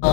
1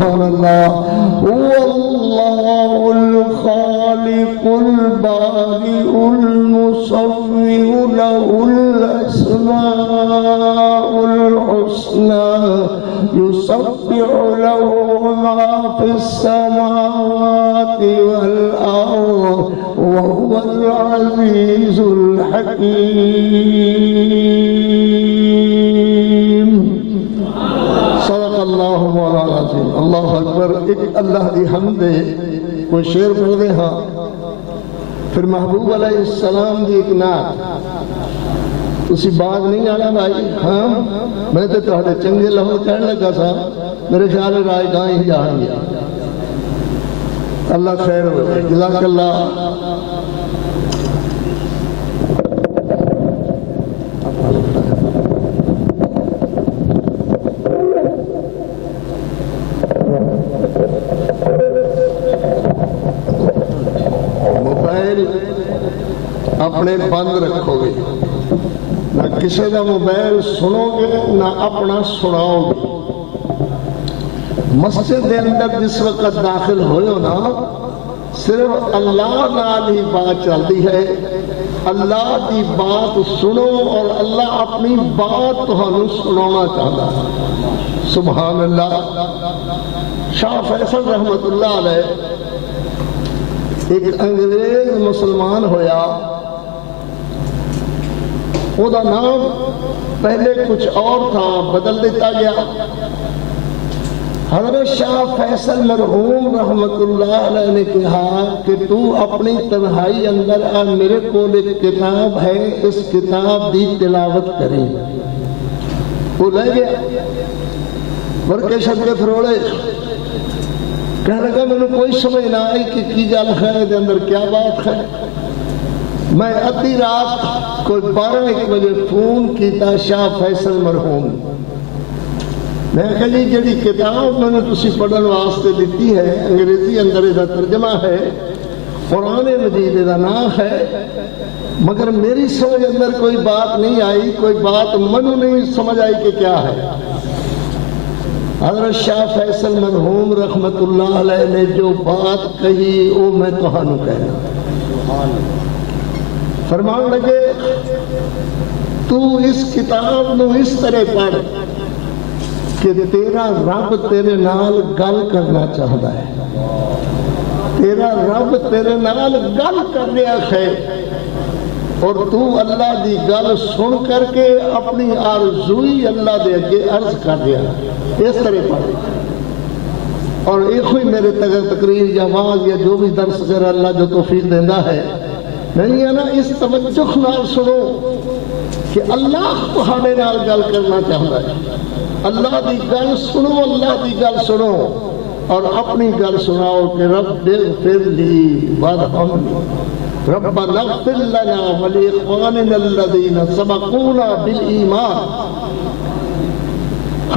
سبحان اللہ. هو اللہ الخالق البارئ المصور له الاسماء الحسنى يسبح له ما في السماوات والارض وهو العزيز الحكيم. صدق اللہ مولانا العظیم. اللہ اکبر. ایک اللہ دی حمد ہے. کوئی شعر پڑھ دے. ہاں پھر محبوب علیہ السلام دی ایک نعت. اسی بات نہیں آنا بھائی. ہاں میں تو تہاڈے چنگے لہو کہنے لگا سا. میرے خیال رائے گاہیں ہی جان گیا. اللہ خیر ہو. جزاک اللہ. موبائل اپنے بند رکھو گے. نہ کسی کا موبائل سنو گے نہ اپنا سناؤ گے. مسجد کے اندر جس وقت داخل ہوئے ہو نا صرف اللہ نال ہی بات چلتی ہے. اللہ کی بات سنو اور اللہ اپنی بات تمہیں سنانا چاہتا ہے. سبحان اللہ. شاہ فیصل رحمت اللہ علیہ ایک انگریز مسلمان ہویا. وہ دا نام پہلے کچھ اور تھا بدل دیتا گیا. حضرت شاہ فیصل مرحوم رحمت اللہ علیہ نے کہا کہ تو اپنی تنہائی اندر آ, میرے کو ایک کتاب ہے, اس کتاب دی تلاوت کریں. وہ لے گیا ورکے شدے فروڑے. کہنے لگا میں نے کوئی سمجھ نہ آئی کہ کی جل ہے دے اندر کیا بات ہے. میں ادھی رات کوئی 12-1 بجے فون کیتا شاہ فیصل مرحوم. میں کہا جی جڑی کتاب میں نے تسی پڑھن واسطے دیتی ہے انگریزی اندر دا ترجمہ ہے, قرآن مجید دا نام ہے, مگر میری سمجھ اندر کوئی بات نہیں آئی, کوئی بات منو نہیں سمجھ آئی کہ کیا ہے. حضرت شاہ فیصل مرحوم رحمت اللہ علیہ نے جو بات کہی وہ میں تہانوں کہنا. فرمان لگے تو اس کتاب نو اس طرح پڑھ کہ تیرا رب تیرے نال گل کرنا چاہتا ہے. تیرا رب تیرے نال گل کر رہا ہے اور تو اللہ دی گل سن کر کے اپنی آرزوئی اللہ دے اگے عرض کر رہا. اس طرح پڑھ. اور ایک ہوئی میرے تقریر یا واز یا جو بھی درس کر اللہ جو توفیق دینا ہے نہیں ہے نا, اس توجہ نال سنو کہ اللہ تہاڈے نال گل کرنا چاہتا ہے. اللہ دی گل سنو, اللہ دی گل سنو اور اپنی گل سناؤ کہ رب اغفر لی وارحمنی ربنا اغفر لنا ولاخواننا الذین سبقونا بالایمان.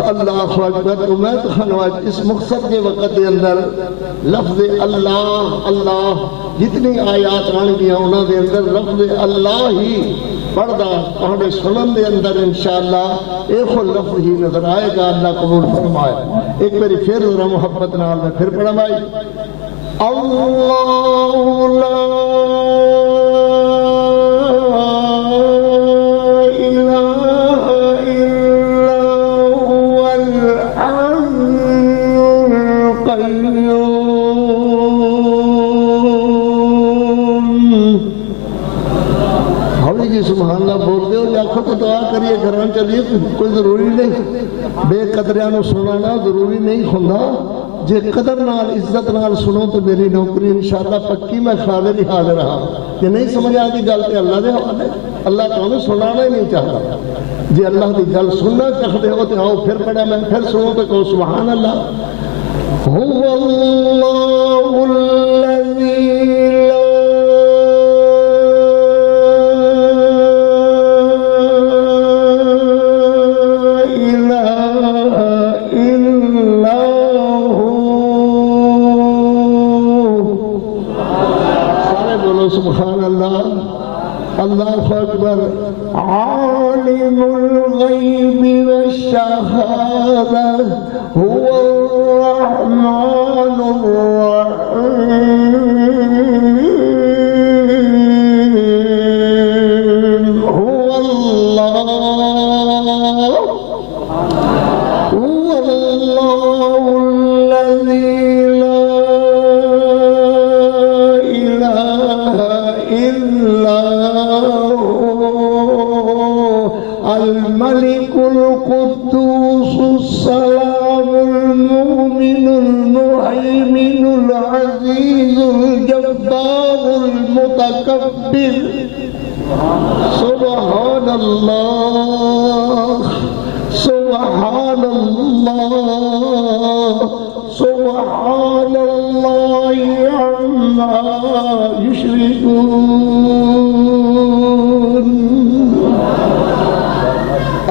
اللہ اکبر. تو میں تو خنواج اس مقصد کے وقت کے اندر لفظ اللہ اللہ جتنی آیات آن گیا انہوں دے اندر لفظ اللہ ہی پڑھدا تہاڈے سنن دے اندر انشاءاللہ ایک لفظ ہی نظر آئے گا. اللہ قبول فرمائے. ایک باری پھر ذرا محبت نال میں پھر پڑھا بھائی. اللہ لا سبحان اللہ بولتے ہو. آخو تو دعا کریے گھران چلیے, کوئی ضروری نہیں. بے قدریاں سنانا ضروری نہیں ہوتا. جے قدر نال عزت نال سنو تو میری نوکری انشاءاللہ پکی. میں حاضر ہی حاضر رہا. جے نہیں سمجھ آتی گل تے اللہ دے حوالے. اللہ تمہیں سنانا ہی نہیں چاہتا. جے اللہ دی گل سننا چاہتے ہو تو آؤ پھر پڑھا میں پھر سنو تو کہو سبحان اللہ. هو اللہ الذی اللہ اکبر. عالم الغیب والشہادہ هو الرحمن فکبر سبحان اللہ سبحان اللہ سبحان اللہ عما یشرکون.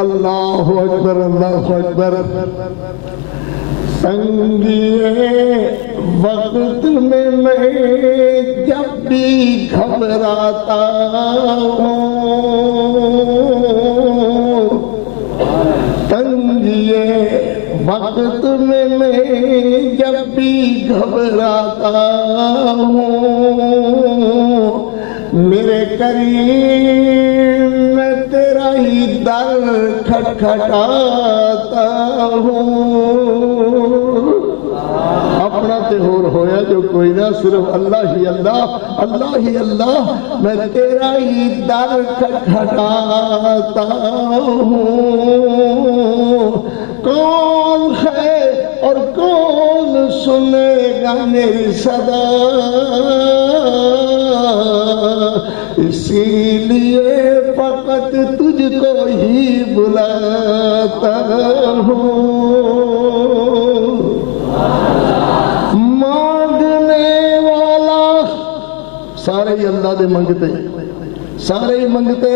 اللہ اکبر اللہ اکبر. تنگیے وقت میں جب بھی گھبراتا ہوں، تنگیے وقت میں جب بھی گھبراتا ہوں، میرے کریم میں تیرا ہی در کھٹکھٹاتا ہوں. اپنا تہور ہویا جو کوئی نہ، صرف اللہ ہی اللہ اللہ ہی اللہ. میں تیرا ہی در کھٹکھٹاتا ہوں. کون ہے اور کون سنے گا میری صدا، اسی لیے فقط تجھ کو ہی بلاتا ہوں. مانگنے والا سارے ہی اللہ دے منگتے، سارے ہی منگتے.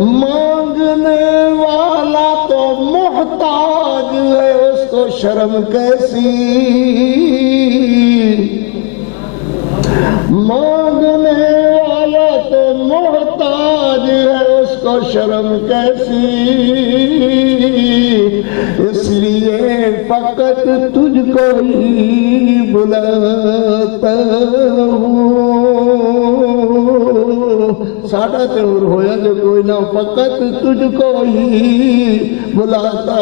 مانگنے والا تو محتاج ہے، اس کو شرم کیسی. مانگنے والا تو محتاج ہے، اس کو شرم کیسی. اس لیے فقط تجھ کو ہی بلاتا ہوں. ساڑھا تہور ہویا جو کوئی نہ، فقط تجھ کو ہی بلاتا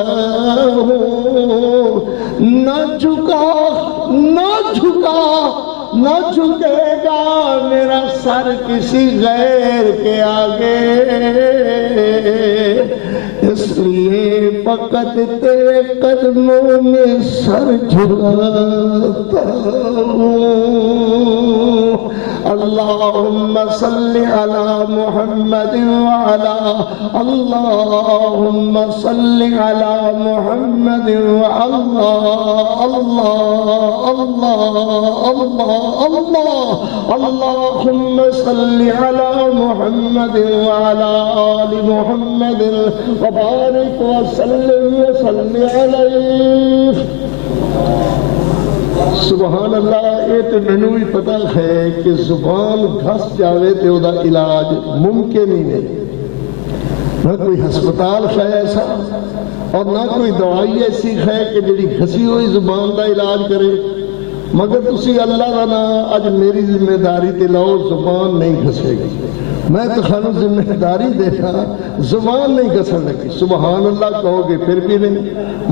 ہوں. نہ جھکا نہ جھکا نہ جھکے گا میرا سر کسی غیر کے آگے، اس لیے فقط تیرے قدموں میں سر جھکاتا ہوں. اللہم صلی علی محمد وعلا اللہم صلی علی محمد وعلا اللہ اللہ اللہ اللہ. اللہم صلی علی محمد وعلا آل محمد وبارک وسلم وصلی علیہ. سبحان اللہ. یہ تو مینوں بھی پتا ہے کہ زبان گھس جاوے تو وہ علاج ممکن ہی نہیں. نہ کوئی ہسپتال ہے ایسا اور نہ کوئی دوائی ایسی ہے کہ جڑی گھسی ہوئی زبان دا علاج کرے. مگر تسی اللہ کا نام اج میری ذمہ داری تے لاؤ، زبان نہیں گھسے گی. میں تو خانو ذمہ داری دیکھا، زبان نہیں گھسن لگی. سبحان اللہ کہو گے پھر بھی نہیں.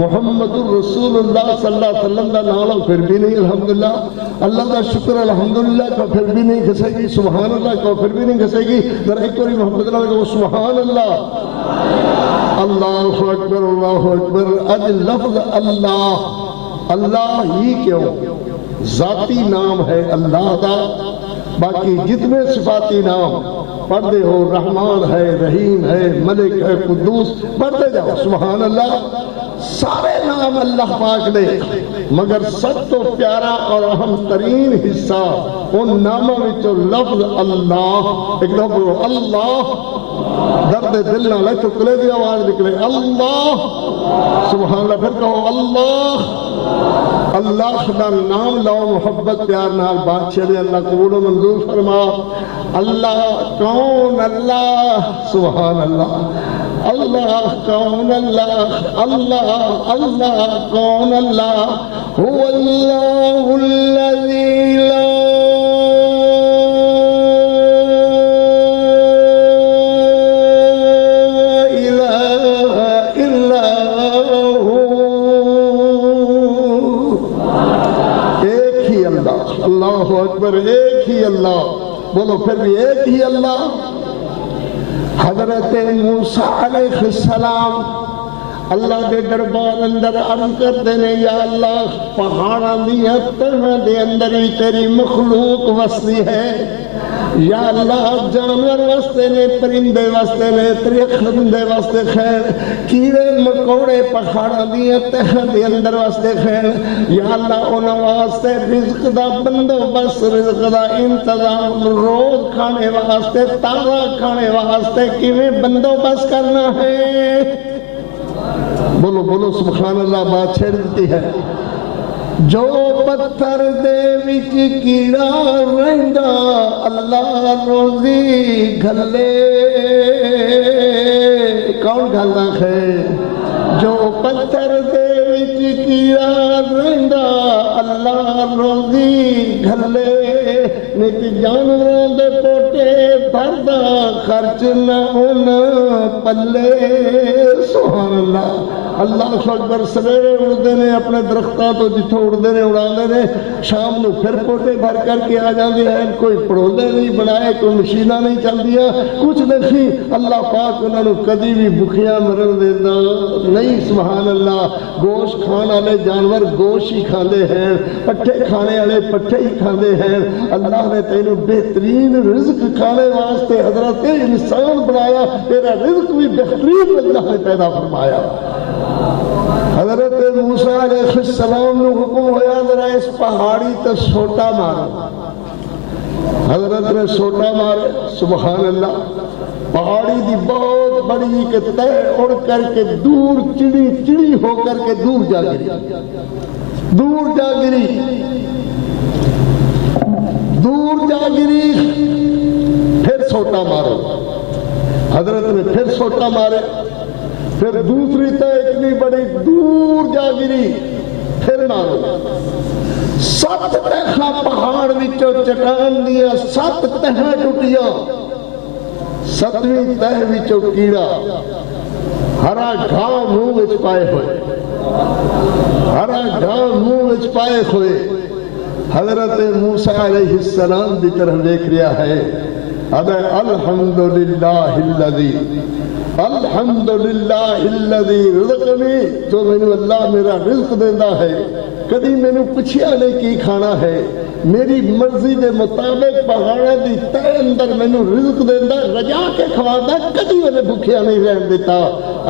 محمد الرسول اللہ صلی اللہ علیہ وسلم کا نام لو پھر بھی نہیں. الحمدللہ اللہ کا شکر الحمدللہ کہو پھر بھی نہیں گھسے گی. سبحان اللہ کہو پھر بھی نہیں گھسے گی. ذرا ایک بار محمد اللہ کہو سبحان اللہ. اللہ اکبر اللہ اکبر. اج لفظ اللہ اللہ ہی کیوں، ذاتی نام ہے اللہ کا. باقی جتنے صفاتی نام پڑھتے ہو، رحمان ہے، رحیم ہے، ملک ہے، قدوس، پڑھتے جاؤ سبحان اللہ. سارے نام اللہ پاک نے، مگر سب تو پیارا اور اہم ترین حصہ ان ناموں میں لفظ اللہ. ایک دفعہ بولو اللہ، درد دل نہ لے تو کلے دی آواز نکلے اللہ. سبحان اللہ. پھر کہو اللہ. اللہ دا نام لو محبت پیار نال بادشاہ دے. اللہ قبول و منظور فرما. اللہ کون اللہ. سبحان اللہ. اللہ کون اللہ. اللہ اللہ کون اللہ. هو اللہ الذی لا اللہ اکبر. ایک ہی اللہ. بولو پھر بھی ایک ہی اللہ. حضرت موسیٰ علیہ السلام اللہ دے دربار اندر عرض کرتے ہیں یا اللہ پہاڑاں دی تہاں دے اندر ہی تیری مخلوق وستی ہے. یا اللہ جانور واسطے نے، پرندے واسطے نے، تریخندے واسطے خیر، کیڑے مکوڑے پہاڑاں دیاں تہاں دے اندر واسطے خیر، یا اللہ انہاں واسطے رزق دا بندوبست، رزق دا انتظام، روز کھانے واسطے، تازہ کھانے واسطے کیویں بندوبست کرنا ہے؟ بولو بولو سبحان اللہ، بات چھڑ دیتی ہے۔ جو پتھر دے وچ کیڑا رہندا اللہ روزی گھلے، کون گھلدا ہے؟ جو پتھر دے وچ کیڑا رہندا اللہ روزی گھلے، نت جانوراں دے پوٹے بھردا خرچ نہ ان پلے۔ سبحان اللہ، اللہ اکبر۔ سویرے اڑتے ہیں اپنے درختوں تو جتوں اڑتے ہیں اڑا نے، شام نو پھر پوٹے بھر کر کے آ جاتے ہیں۔ کوئی پڑولے نہیں بنائے، کوئی مشیناں نہیں چلدیاں، کچھ نہیں۔ اللہ پاک انہوں نے کدی بھی بھکھیاں مرن دینا نہیں۔ سبحان اللہ۔ گوشت کھان والے جانور گوشت ہی کھاندے ہیں، پٹھے کھانے والے پٹھے ہی کھاندے ہیں۔ اللہ نے تینوں بہترین رزق کھانے واسطے حضرت انسان بنایا، تیرا رزق بھی بہترین اللہ نے پیدا فرمایا۔ حضرت موسیٰ علیہ السلام نے حکم ہویا ذرا اس پہاڑی تے سوٹا مارو۔ حضرت نے سوٹا مارے، سبحان اللہ۔ پہاڑی دی بہت بڑی کہ تے اڑ کر کے دور چڑی چڑی ہو کر کے دور جا گری، دور جا گری، دور جا گری۔ پھر سوٹا مارو۔ حضرت نے پھر سوٹا مارے، پھر دوسری تے اتنی بڑی دور جا گری، پھر مارو۔ 7 تہاں پہاڑ وچوں چٹان دیا 7 تہاں ٹوٹیاں، 7ویں تہ وچوں کیڑا، ہرا گھاؤ منہ وچ پائے ہوئے، ہرا گھاؤ منہ وچ پائے ہوئے۔ حضرت موسیٰ علیہ السلام دی طرف دیکھ رہا ہے، ادھے الحمدللہ الذی، الحمدللہ الذی رزقنی، جو میں نے اللہ میرا رزق دینا ہے، کدی میں نے پوچھیا نہیں کی کھانا ہے، میری مرضی دے مطابق پہاڑے دی تے اندر میں نے رزق دینا، رجا کے کھوانا، کدی انہیں بھوکیا نہیں رہن دیتا۔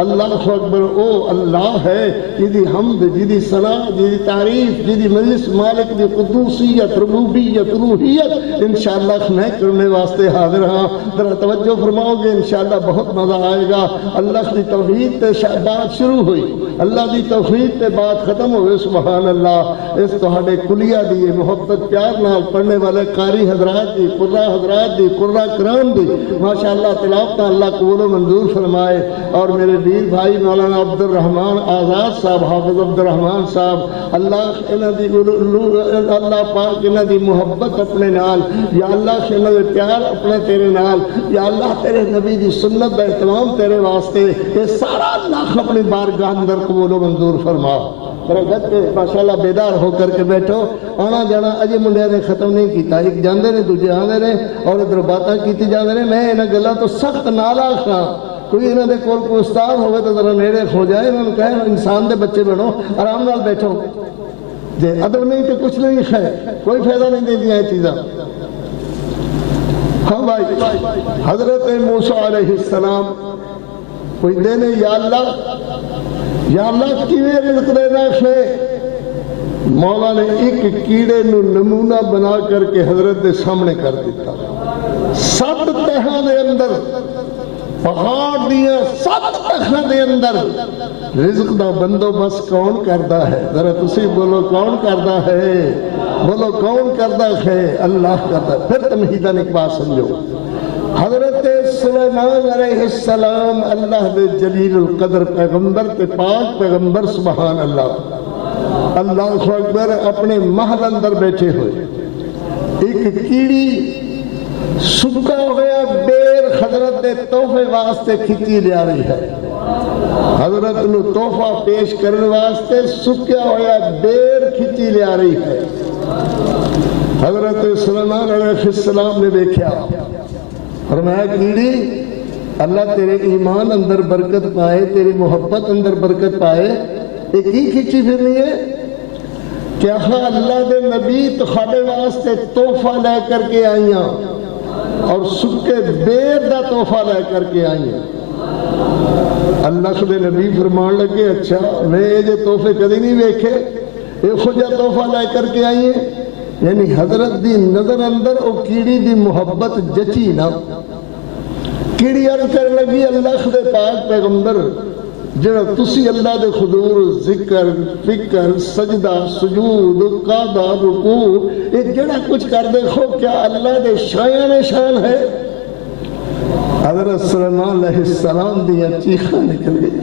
اللہ اکبر۔ او اللہ ہے جدی حمد، جدی ثنا، جدی تعریف، جدی مجلس مالک دی قدوسیت، ربوبیت، روحیت انشاءاللہ میں کرنے واسطے حاضر ہاں۔ ذرا توجہ فرماؤ گے انشاءاللہ بہت مزہ آئے گا۔ اللہ کی توحید تے بات شروع ہوئی، اللہ دی توحید تے بات ختم ہوئے۔ سبحان اللہ۔ اس تہاڈے کلیہ دی محبت پیار نال پڑھنے والے قاری حضرات دی، قراء حضرات دی، قراء کرام دی ماشاءاللہ تلاوت اللہ قبول و منظور فرمائے۔ اور میرے ویر بھائی مولانا عبد الرحمان آزاد صاحب، حافظ عبد الرحمان صاحب، اللہ انہاں دی اللہ پاک انہاں دی محبت اپنے نال، یا اللہ انہاں دے پیار اپنے تیرے نال، یا اللہ تیرے نبی دی سنت دا اہتمام تیرے واسطے، یہ سارا اللہ اپنی بارگاہ اندر قبول و منظور فرما۔ ماشاءاللہ بیدار ہو کر کے بیٹھو۔ آنا جانا اجے منڈیا نے ختم نہیں کیتا، ایک جاندے نے دوجے آندے نے اور ادھر باتاں کیتی جاندے نے۔ میں انہاں گلاں تو سخت ناراض ہاں۔ کوئی انہاں دے کول کوئی استاد ہوئے تو ذرا نیڑے ہو جائے، انہوں نے کہا انسان دے بچے بنو، آرام نال بیٹھو، جے ادب نہیں تو کچھ نہیں ہے، کوئی فائدہ نہیں دے دیا یہ چیزاں۔ ہاں بھائی، حضرت موسیٰ علیہ السلام کوئی دینے، یا اللہ کیویں رزق دینا ہے؟ مولا نے ایک کیڑے نو نمونہ بنا کر کے حضرت دے سامنے کر دیتا۔ 7 تہاں دے اندر، پہاڑ دیا 7 تہاں دے اندر رزق دا بندوبست کون کردا ہے؟ ذرا تسی بولو کون کردا ہے؟ بولو کون کردا ہے؟ اللہ کردا ہے۔ پھر تمہیداً ایک بات سمجھو، حضرت سلیمان علیہ السلام اللہ دے جلیل القدر پیغمبر تے پاک پیغمبر، سبحان اللہ، اللہ اکبر، اپنے محل اندر بیٹھے ہوئے، ایک کیڑی سکا ہوا بیر حضرت دے تحفے واسطے کھچی لیا رہی ہے۔ حضرت نو تحفہ پیش کرنے واسطے سکیا ہوا بیر کھچی لیا رہی ہے۔ حضرت سلیمان علیہ السلام نے دیکھا، فرمایا کیڑی اللہ تیرے ایمان اندر برکت پائے، تیری محبت اندر برکت پائے، ایک ہی کھچی پھرنی ہے کیا؟ اللہ دے نبی تخاڑے واسطے تحفہ لے کر کے آئیاں، اور سکے بیر دا تحفہ لے کر کے آئی ہیں۔ اللہ کے نبی فرمان لگے اچھا میں یہ تحفے کدی نہیں ویکھے، ایک جا تحفہ لے کر کے آئی ہیں۔ یعنی حضرت دی نظر اندر او کیڑی دی محبت جچی نا، کیڑی عرض کر لگی اللہ دے پاک پیغمبر جڑا تسی اللہ دے حضور ذکر فکر سجدہ سجود قعدہ رکوع یہ جڑا کچھ کر دیکھو کیا اللہ دے شایان شان ہے؟ حضرت سلیمان علیہ السلام دیا چیخاں نکل گئی،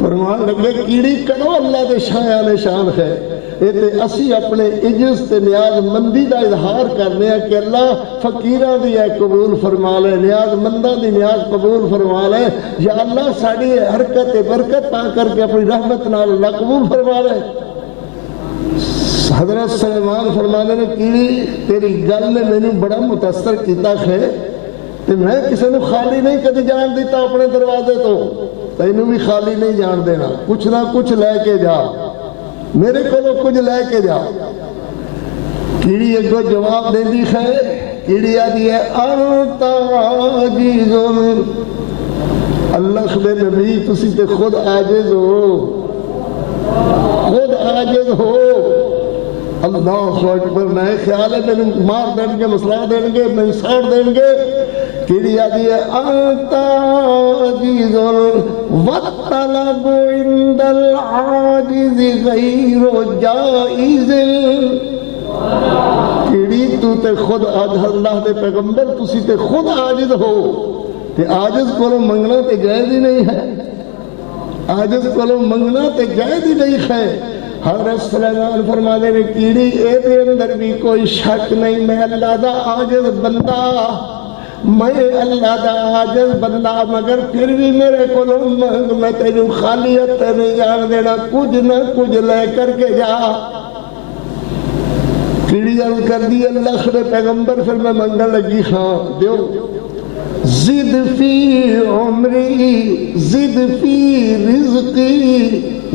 فرمان لگے کیڑی کرو اللہ دے شایان شان ہے، یہ تے اسی اپنے عجز تے نیاز مندی دا اظہار کرنے ہیں کہ اللہ فقیران دی ہے قبول فرما لے، نیاز مندہ دی نیاز قبول فرما لے، یا اللہ ساڑی حرکت برکت پا کر کے اپنی رحمت نال اللہ قبول فرما لے۔ حضرت سلیمان فرمانے نے کیڑی تیری گل نے میں نے بڑا متاثر کیتا ہے، تے میں کسی نے خالی نہیں کدی جان دیتا اپنے دروازے تو، تینوں بھی خالی نہیں جان دینا، کچھ نہ کچھ لے کے جا، میرے کو کچھ لے کے جا۔ کیڑی ایک دو جواب دے دی ہے، کیڑی آدھی ہے انت عاجز، اللہ کے نبی تسی تے خود عاجز ہو، خود عاجز ہو۔ اللہ اکبر، میں خیال ہے میں مار دیں گے، مسئلہ دیں گے، میں ساڑ دیں گے۔ کیڑی آدھی ہے انت عاجز والطلب عند العاجز غیر جائز، کیڑی تو تے خود اللہ دے پیغمبر تسی تے خود عاجز ہو، تے عاجز کو منگنا تے جائز ہی نہیں ہے، عاجز کو منگنا تے جائز ہی نہیں ہے۔ حضرت سلیمان فرمانے نے کیڑی اے دے اندر بھی کوئی شک نہیں، میں اللہ دا عاجز بندہ، میں اللہ دا عاجز بندہ، مگر پھر بھی میرے کو منگ، میں تیرے خالیت نہیں جان دینا، کچھ نہ کچھ لے کر کے جا۔ کیڑی عرض کر دی اللہ کے پیغمبر، پھر میں منگن لگی ہاں دیو، زد فی عمری زد فی رزقی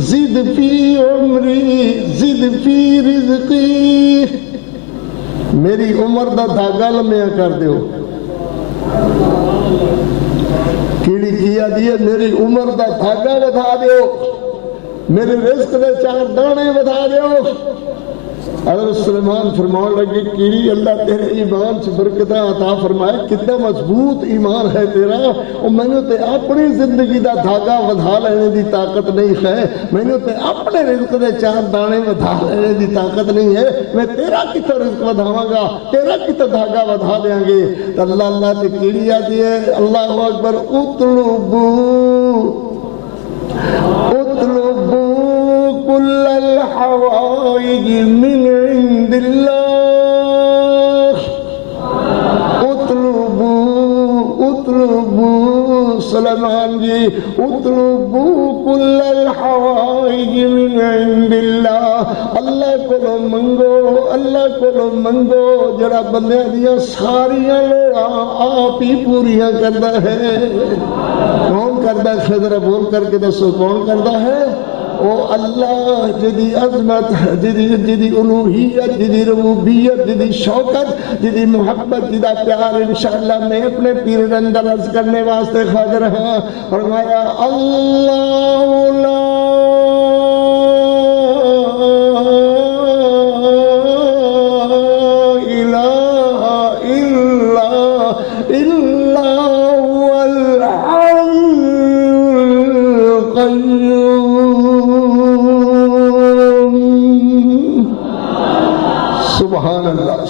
زد فی عمری زد فی رزقی، میری عمر دا دھاگا لمیا کر دیو۔ کیڑی کیا دیئے میری عمر دا دھاگا بتا دیو، میرے رزق دے 4 دانے بتا دیو۔ حضرت سلیمان فرمان لگے کیڑی اللہ تیرے ایمان سے برکتہ عطا فرمائے، کتنا مضبوط ایمان ہے تیرا، اور میں نے تے اپنی زندگی دا دھاگا ودھا لینے دی طاقت نہیں ہے، میں نے تے اپنے رزق دے 4 دانے ودھا لینے دی طاقت نہیں ہے، میں تیرا کتا رزق ودھاواں گا، تیرا کتا دھاگا ودھا دیں گے۔ اللہ تے کیڑی آتی ہے اللہ اکبر، اطلبو اطلبو کل الحوائج من عند اللہ، اطلبو اطلبو سلیمان جی، اطلبو کل الحوائج من عند اللہ، اللہ کو منگو، اللہ کو منگو، جڑا بندے دیا ساریاں لوڑاں آپ ہی پوریاں کردا ہے۔ کون کردا ہے؟ ذرا بول کر کے دسو کون کردا ہے؟ او اللہ جدی عظمت، جدی الوہیت، جدی ربوبیت، جدی شوکت، جدی محبت، جدہ پیار، انشاءاللہ میں اپنے پیر رندل عرض کرنے واسطے حاضر ہاں۔ فرمایا اللہ لا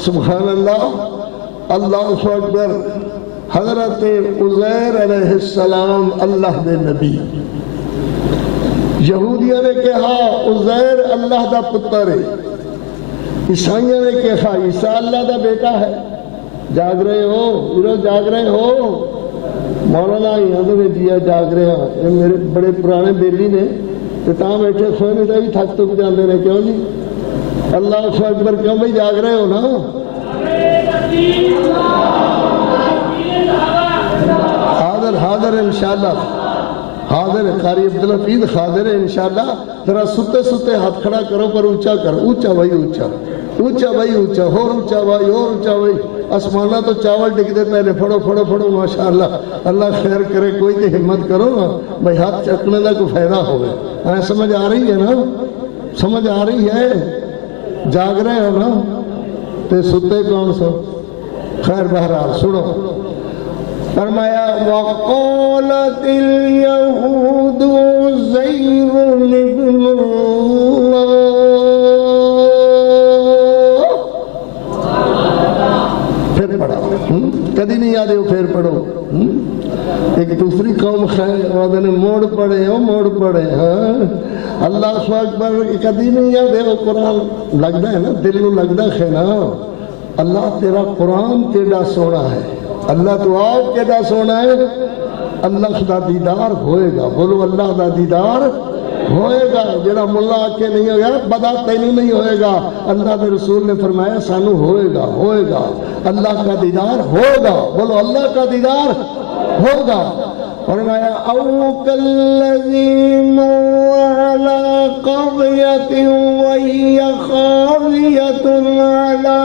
سبحان اللہ، اللہ اکبر۔ حضرت عزیر علیہ السلام اللہ دے نبی، یہودیوں نے کہا عزیر اللہ دا پتر ہے، عیسائیوں نے کہا عیسیٰ اللہ دا بیٹا ہے۔ جاگ رہے ہو؟ جاگ رہے ہو؟ مولانا یہاں نے دیا جاگ رہے ہیں، یہ میرے بڑے پرانے بیلی نے تاں بیٹھے کھوئے نہیں تو بھی تھک تک جاندے نے، کیوں جی؟ اللہ اکبر، کیوں بھائی جاگ رہے ہو نا؟ حاضر حاضر انشاءاللہ، حاضر قاری عبدالحفیظ حاضر انشاءاللہ۔ ذرا ستے ستے ہاتھ کھڑا کرو پر اونچا کرو، اونچا بھائی اونچا۔ اونچا بھائی اونچا، اور اونچا بھائی، اور اونچا بھائی، آسمانہ تو چاول ڈگتے پہلے، پھڑو پھڑو پھڑو، ماشاءاللہ اللہ خیر کرے، کوئی تو ہمت کرو نا بھائی، ہاتھ چکنے کا کوئی فائدہ ہوئے۔ سمجھ آ رہی ہے نا؟ سمجھ آ رہی ہے؟ جاگ رہے ہو نا؟ تے ستے کون سو؟ خیر بہرحال سنو، فرمایا وَقَالَتِ الْيَهُودُ عُزَيْرٌ ابْنُ اللَّهِ، پھر پڑھا، کدی نہیں یاد ہے، پھر پڑھو۔ ایک دوسری قوم خیر نے موڑ پڑے ہو، موڑ پڑے، ہاں اللہ اکبر، کدی نہیں یاد ہے وہ قرآن، لگتا ہے نا دل نو، لگتا ہے نا اللہ تیرا قرآن کیڑا سونا ہے، اللہ تو آپ کیڑا سونا ہے، اللہ دا دیدار ہوئے گا، بولو اللہ دا دیدار ہوئے گا، جڑا ملا آکے نہیں ہوگا بدا تینی نہیں ہوئے گا، اللہ کے رسول نے فرمایا سانو ہوئے گا، ہوئے گا، اللہ کا دیدار ہوگا، بولو اللہ کا دیدار ہوگا۔ فرمایا او کالذی مر علی قریۃ وہی خاویۃ علی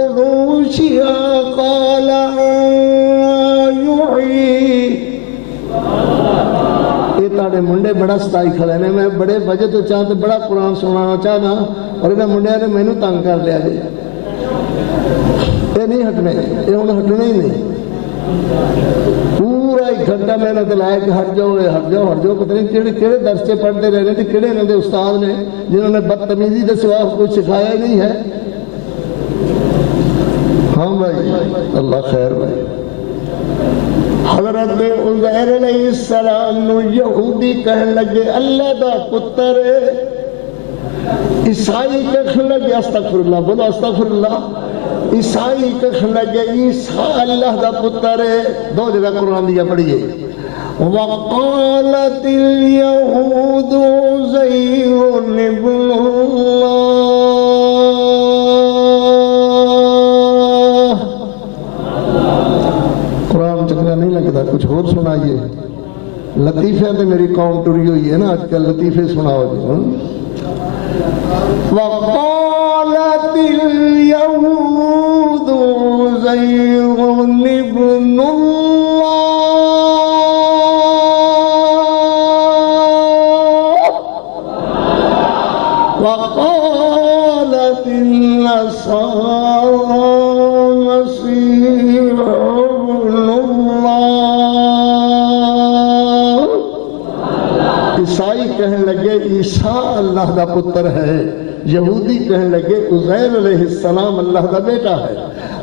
عروشها قال یحیی، یہ تاڑے منڈے بڑا ستائی کھڑے نے، میں بڑے وجہ تو چاہتے بڑا قرآن سنانا چاہنا، اور انہیں منڈے نے میں نے تنگ کر لیا جی، یہ نہیں ہٹنے، یہ انہیں ہٹنے ہی نہیں، پورا ایک گھنٹہ میں نے دلائے کہ ہٹ جاؤ، ہٹ جاؤ، ہٹ جاؤ، پتہ نہیں کیڑے درسے پڑھتے رہنے تھے، کیڑے انہوں نے استاد نے جنہوں نے بدتمیزی کے سوا کچھ سکھایا ہی نہیں ہے۔ ہاں بھائی اللہ خیر بھائی، حضرت عزیر علیہ السلام نو یہودی کہن لگے اللہ دا پتر، عیسائی کہن لگے استغفر اللہ، بولو استغفر اللہ، عیسائی کہن لگے عیسیٰ اللہ دا پتر ہے، دو جگہ قرآن دیا پڑھئے، وَقَالَتِ الْيَهُودُ عُزَيْرٌ ابْنُ اللَّهِ۔ قرآن چنگا نہیں لگتا، کچھ اور سنائیے، لطیفہ تو میری قوم ٹری ہوئی ہے نا آج کل، لطیفے سناؤ جی۔ وَقَالَتِ الْيَهُودُ عُزَيْرٌ ابْنُ اللَّهِ وَقَالَتِ النَّصَارَى الْمَسِيحُ ابْنُ اللَّهِ، عیسائی کہنے لگے عیسیٰ اللہ دا پتر ہے، یہودی کہنے لگے عزیر علیہ السلام اللہ دا بیٹا ہے۔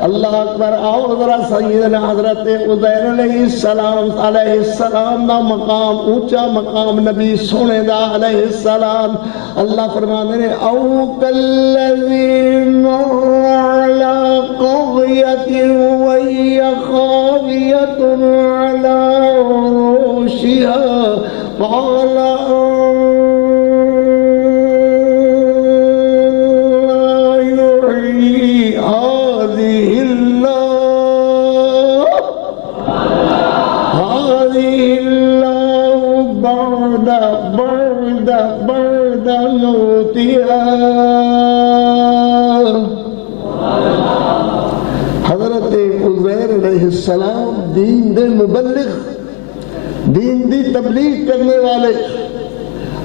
اللہ اکبر، آؤ ذرا سیدنا حضرت عزیر علیہ السلام دا مقام، اونچا مقام نبی سونے دا علیہ السلام، اللہ فرمانے نے او کالذی مر علی قریۃ وہی خاویۃ علی عروشها قال حضرت عزیر علیہ السلام دین دے مبلغ، دین دی تبلیغ کرنے والے،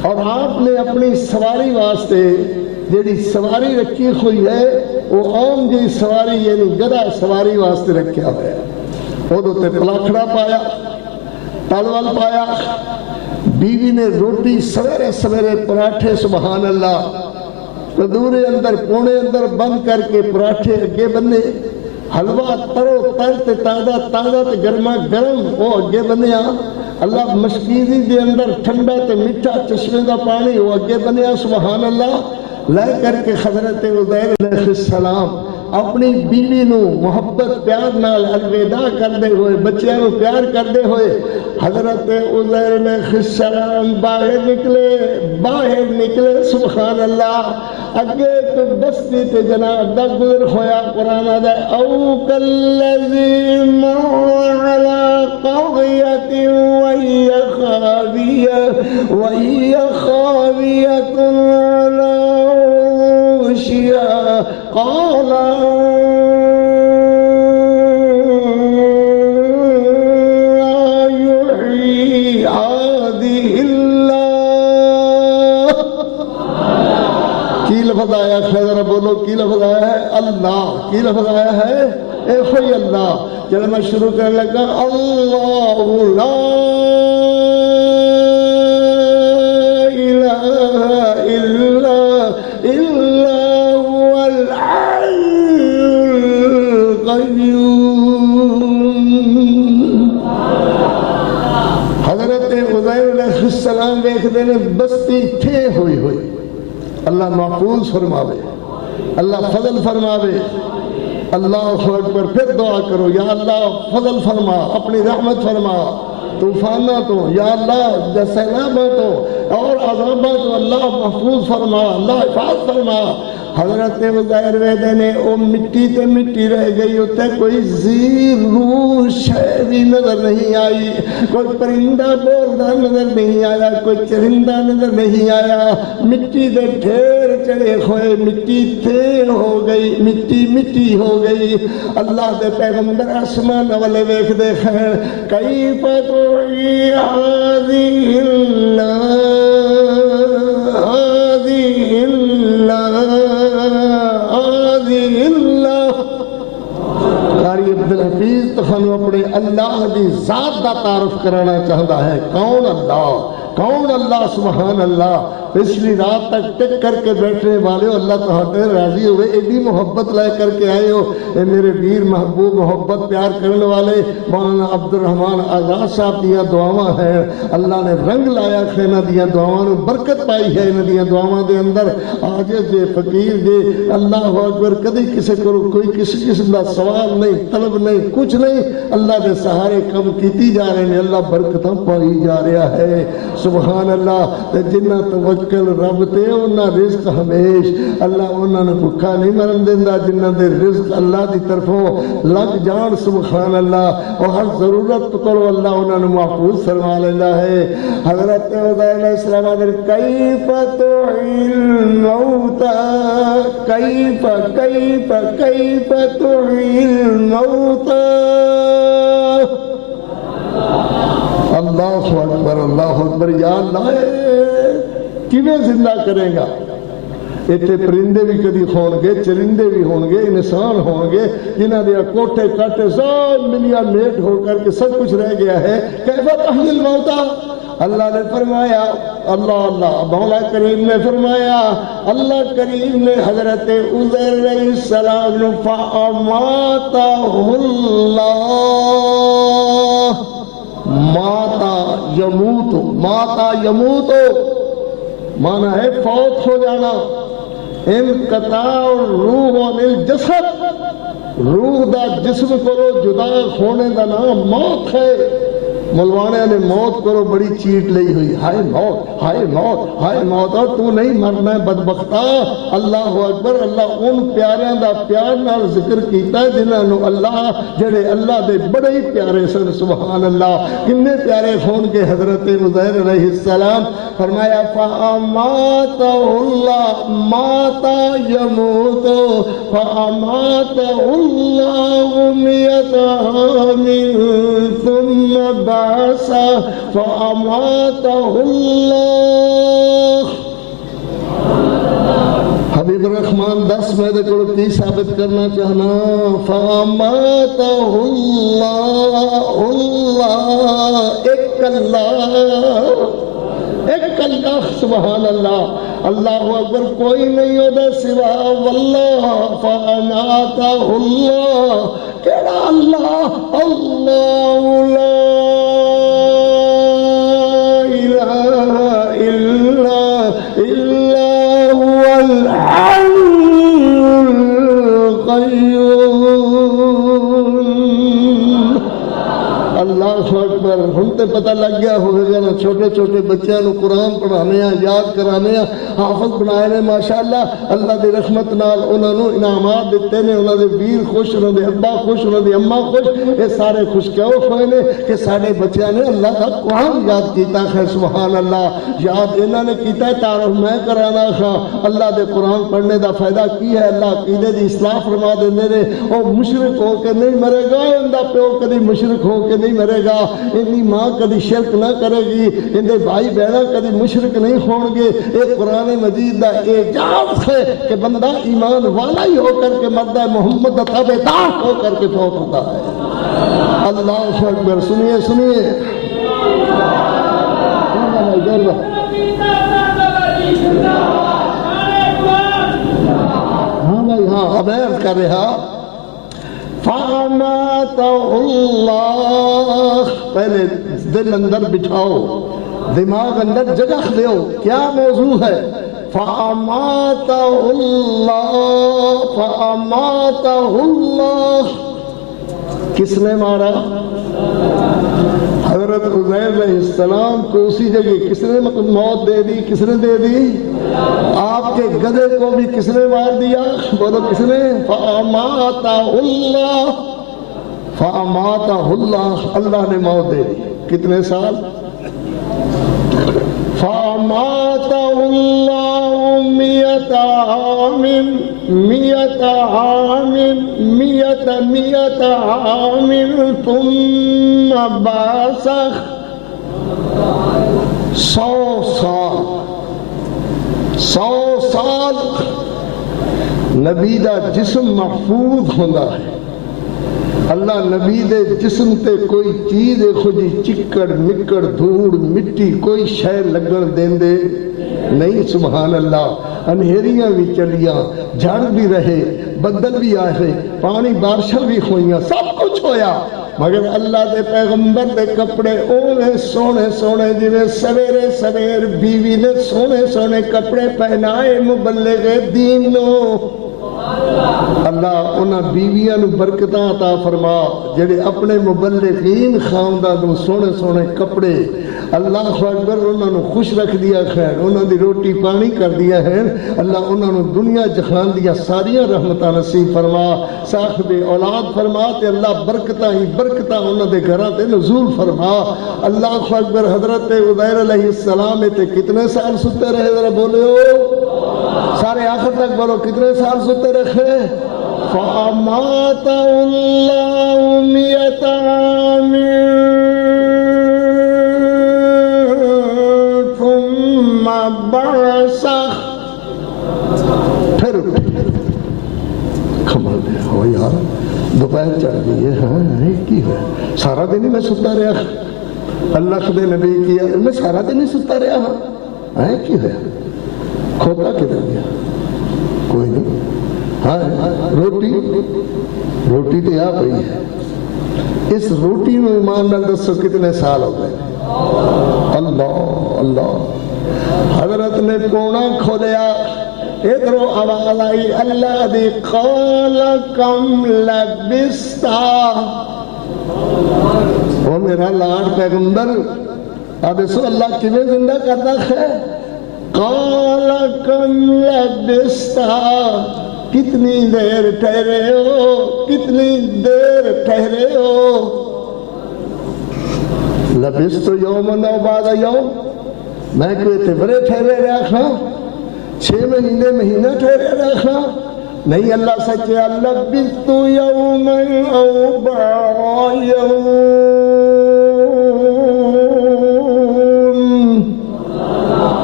اور آپ نے اپنی سواری واسطے جیڑی سواری رکھی ہوئی ہے وہ عام جی سواری یعنی گدھا سواری واسطے رکھیا ہوا ہے، وہ تے پلاکھڑا پایا، تلوال پایا، بیوی نے روٹی سویرے سویرے پراٹھے سبحان اللہ تندورے اندر پونے اندر بند کر کے پراٹھے اگے بنے، حلوہ ترو تر تے تازہ تازہ تے گرما گرم وہ اگے بنیا، اللہ مشکیزی دے اندر ٹھنڈا تے میٹھا چشمے دا پانی وہ اگے بنیا سبحان اللہ، لے کر کے حضرت عزیر علیہ السلام اپنی بیوی نو محبت پیار نال الوداع کردے ہوئے، بچیاں نو پیار کردے ہوئے حضرت عزیر علیہ السلام باہر نکلے سبحان اللہ، اگے تو بستی تے جناب دا گزر ہویا، قرآن آدھا او کالذی مر علی قریۃ وہی خاویۃ علی عروشها قال يحيي هذه الله. کی لفظ آیا ہے؟ ذرا بولو کی لفظ آیا ہے؟ اللہ. کی لفظ آیا ہے؟ اے ہوئی اللہ. جب میں شروع کرنے لگا اللہ لا الہ الا هو الحی القیوم. حضرت عزیر علیہ السلام دیکھتے ہیں بستی تھے ہوئی اللہ محفوظ فرماوے، اللہ فضل فرماوے. اللہ اکبر. پھر دعا کرو یا اللہ فضل فرما، اپنی رحمت فرما، طوفانہ تو یا اللہ سیلابہ تو اور عذابہ تو اللہ محفوظ فرما، اللہ حفاظ فرما. حضرت عزیر ویدے نے او مٹی تے مٹی رہ گئی، ہوتے کوئی زیر روح شے بھی نظر نہیں آئی، کوئی پرندہ بولتا نظر نہیں آیا، کوئی چرندہ نظر نہیں آیا. مٹی دے ڈھیر چڑے ہوئے، مٹی تھیر ہو گئی، مٹی مٹی ہو گئی. اللہ دے پیغمبر آسمان والے ویکھ دے خیر کیف تحیی هذه قاری عبدالحفیظ تخانو اپنے اللہ دی ذات دا تعارف کرانا چاہتا ہے. کون اللہ؟ کون اللہ؟ سبحان اللہ. پچھلی رات تک ٹک کر کے بیٹھنے والے ہو، اللہ تہاڈے راضی ہوئے، ایڈی محبت لے کر کے آئے ہو. اے میرے ویر محبوب محبت پیار کرنے والے مولانا عبد الرحمان آزاد صاحب دیاں دعاواں ہیں. اللہ نے رنگ لایا کہ انہاں دیاں دعاواں نوں برکت پائی ہے. انہاں دیاں دعاواں دے اندر عاجز جے فقیر جے اللہ اکبر کدی کسے کو کوئی کسی قسم دا سوال نہیں، طلب نہیں، کچھ نہیں. اللہ دے سہارے کم کیتی جا رہے ہیں، اللہ برکتاں پائی جا رہا ہے. سبحان اللہ. تے جنہ توکل رب تے انہاں رزق ہمیش اللہ انہاں نے بھکھا نہیں مرن دیندا. جنہ دے رزق اللہ دی طرفوں لگ جان سبحان اللہ، اور ہر ضرورت کرو اللہ انہاں نے محفوظ فرما لینا ہے. حضرت عزیر علیہ السلام نے کیف تحیی الموتى کیف کیف کیف تحیی الموتى. اللہ اکبر اللہ اکبر. یا اللہ کیویں زندہ کرے گا؟ اتنے پرندے بھی کدی ہون گے، چرندے بھی ہون گے، انسان ہون گے جنہاں دے کوٹھے کاٹے سب ملیا میٹ ہو کر کے سب کچھ رہ گیا ہے. کیف تحیی الموتى. اللہ نے فرمایا اللہ اللہ مولا کریم نے فرمایا اللہ کریم نے حضرت عزیر علیہ السلام نے فَأَمَاتَهُ اللَّهُ. ماتا یموت، ماتا یموت مانا ہے فوت ہو جانا. انقطاع روح عن الجسد، روح دا جسم کو جدا ہونے دا نام موت ہے. ملوانے نے موت کرو بڑی چیٹ لئی ہوئی، ہائے موت ہائے موت ہائے موت، اور تو نہیں مرنا ہے بدبختہ. اللہ اکبر. اللہ ان پیاریاں دا پیار نال ذکر کیتا ہے جنہاں نو اللہ جڑے اللہ دے بڑے ہی پیارے سن. سبحان اللہ. کنے پیارے ہون کے حضرت عزیر علیہ السلام. فرمایا فَأَمَاتَهُ اللَّهُ مَاتَ يَمُوتُ فَأَمَاتَهُ اللَّهُ مِئَةَ عَامٍ ثُمَّ فَأَمَاتَهُ اللَّهُ. حبیب الرحمان 10 میں دے کو کی ثابت کرنا چاہنا. فَأَمَاتَهُ اللَّهُ. اللہ ایک اللہ، ایک اللہ. سبحان اللہ. اللہ اکبر. کوئی نہیں ہوتا سوا واللہ. فَأَمَاتَهُ اللَّهُ. کیڑا اللہ؟ اللہ لا الہ الا هو الحی القیوم. اللہ اکبر اکبر ہن تے پتہ لگ گیا ہوئے گا نا چھوٹے چھوٹے بچیاں نو قرآن پڑھانے ہیں یاد کرانے ہیں حافظ بنائے نے ماشاءاللہ اللہ دی رحمت نال انہاں نو انعامات دیتے نے انہاں دے ویر خوش انہاں دے ابا خوش انہاں دی اماں خوش یہ سارے خوش کیوں ہوئے نے کہ سارے بچیاں نے اللہ کا قرآن یاد کیتا ہے سبحان اللہ یاد انہاں نے کیتا ہے تعارف میں کرانا خواہ اللہ دے قرآن پڑھنے دا فائدہ کی ہے اللہ عقیدے دی اصلاح فرما دیندے نے او مشرک ہو کے نہیں مرے گا اندہ پیو کدی مشرک ہو کے نہیں مرے گا اندی ماں کدی شرک نہ کرے گی اندے بھائی بہنہ کدی مشرک نہیں ہون گے ایک قرآن مجید دا اعجاز ہے کہ بندہ ایمان والا ہی ہو کر کے مردہ محمد دا تابعدار ہو کر کے فوت ہوتا ہے اللہ اکبر سنیے سنیے ہاں بھائی ہاں عبیر کر رہا فَأَمَاتَهُ اللَّهُ پہلے دل اندر بٹھاؤ دماغ اندر جگہ دیو کیا موضوع ہے فَأَمَاتَهُ اللَّهُ کس نے مارا حضرت عزیر علیہ السلام کو اسی جگہ کس نے موت دے دی کس نے دے دی آپ کے گدھے کو بھی کس نے مار دیا بولو کس نے فَأَمَاتَهُ اللَّهُ اللہ نے موت دے دی کتنے سال فَأَمَاتَهُ اللَّهُ مِئَةَ عَامٍ ثُمَّ بَعَثَهُ 100 سال نبی دا جسم محفوظ ہوندہ ہے اللہ نبی دے جسم تے کوئی چیز خودی چکڑ مکڑ دھوڑ مٹی کوئی شے لگن دین دے نہیں سبحان اللہ انہیریاں بھی چلیاں جھڑ بھی رہے بدل بھی آئے پانی بارشاں بھی ہوئیاں سب کچھ ہویا مگر اللہ دے پیغمبر دے کپڑے اونے سونے سونے جنہیں سویرے سویر بیوی نے سونے سونے کپڑے پہنائے مبلغ دین نو اللہ انہاں بیویاں نو برکتاں عطا فرما جڑے اپنے مبلغین خاندان سونے سونے کپڑے اللہ اکبر انہاں نو خوش رکھ دیا خیر انہاں دی روٹی پانی کر دیا ہے اللہ انہاں نو دنیا جہان دیا ساریاں رحمتاں نصیب فرما صاحب اولاد فرما تے اللہ برکتاں ہی برکتاں انہاں دے گھراں تے نزول فرما اللہ اکبر حضرت عزیر علیہ السلام تے کتنے سال ستے رہے ذرا بولو سارے آخر تک بولو کتنے سال ستے رکھے فَأَمَاتَهُ اللَّهُ مِئَةَ عَامٍ ثُمَّ بَعَثَهُ پھر کمال ہو یار دوپہر چڑھ گئی ہے ہاں کی ہے سارا دن ہی میں ستا رہا اللہ خدے نبی کیا میں سارا دن ہی ستا رہا ہاں کی ہے کھوتا کدھر گیا کوئی نہیں ہاں روٹی تو آپ ہی ہے اس روٹی میں ایمان نہ دسو کتنے سال ہو گئے اللہ اللہ حضرت نے کونا کھولیا ادھرو آواز آئی اللہ دی قال کم لبستا وہ میرا لاڈ پیغمبر اب اسو اللہ کیویں زندہ کرتا ہے قال کم لبستا کتنی دیر ٹھہرے ہو کتنی دیر ٹھہرے ہو لبست یومن و بعد یوم میں کہتے بڑے ٹھہرے رکھا 6 مہینہ ٹھہرے رکھا نہیں اللہ سچے لبست یومن او بعد یوم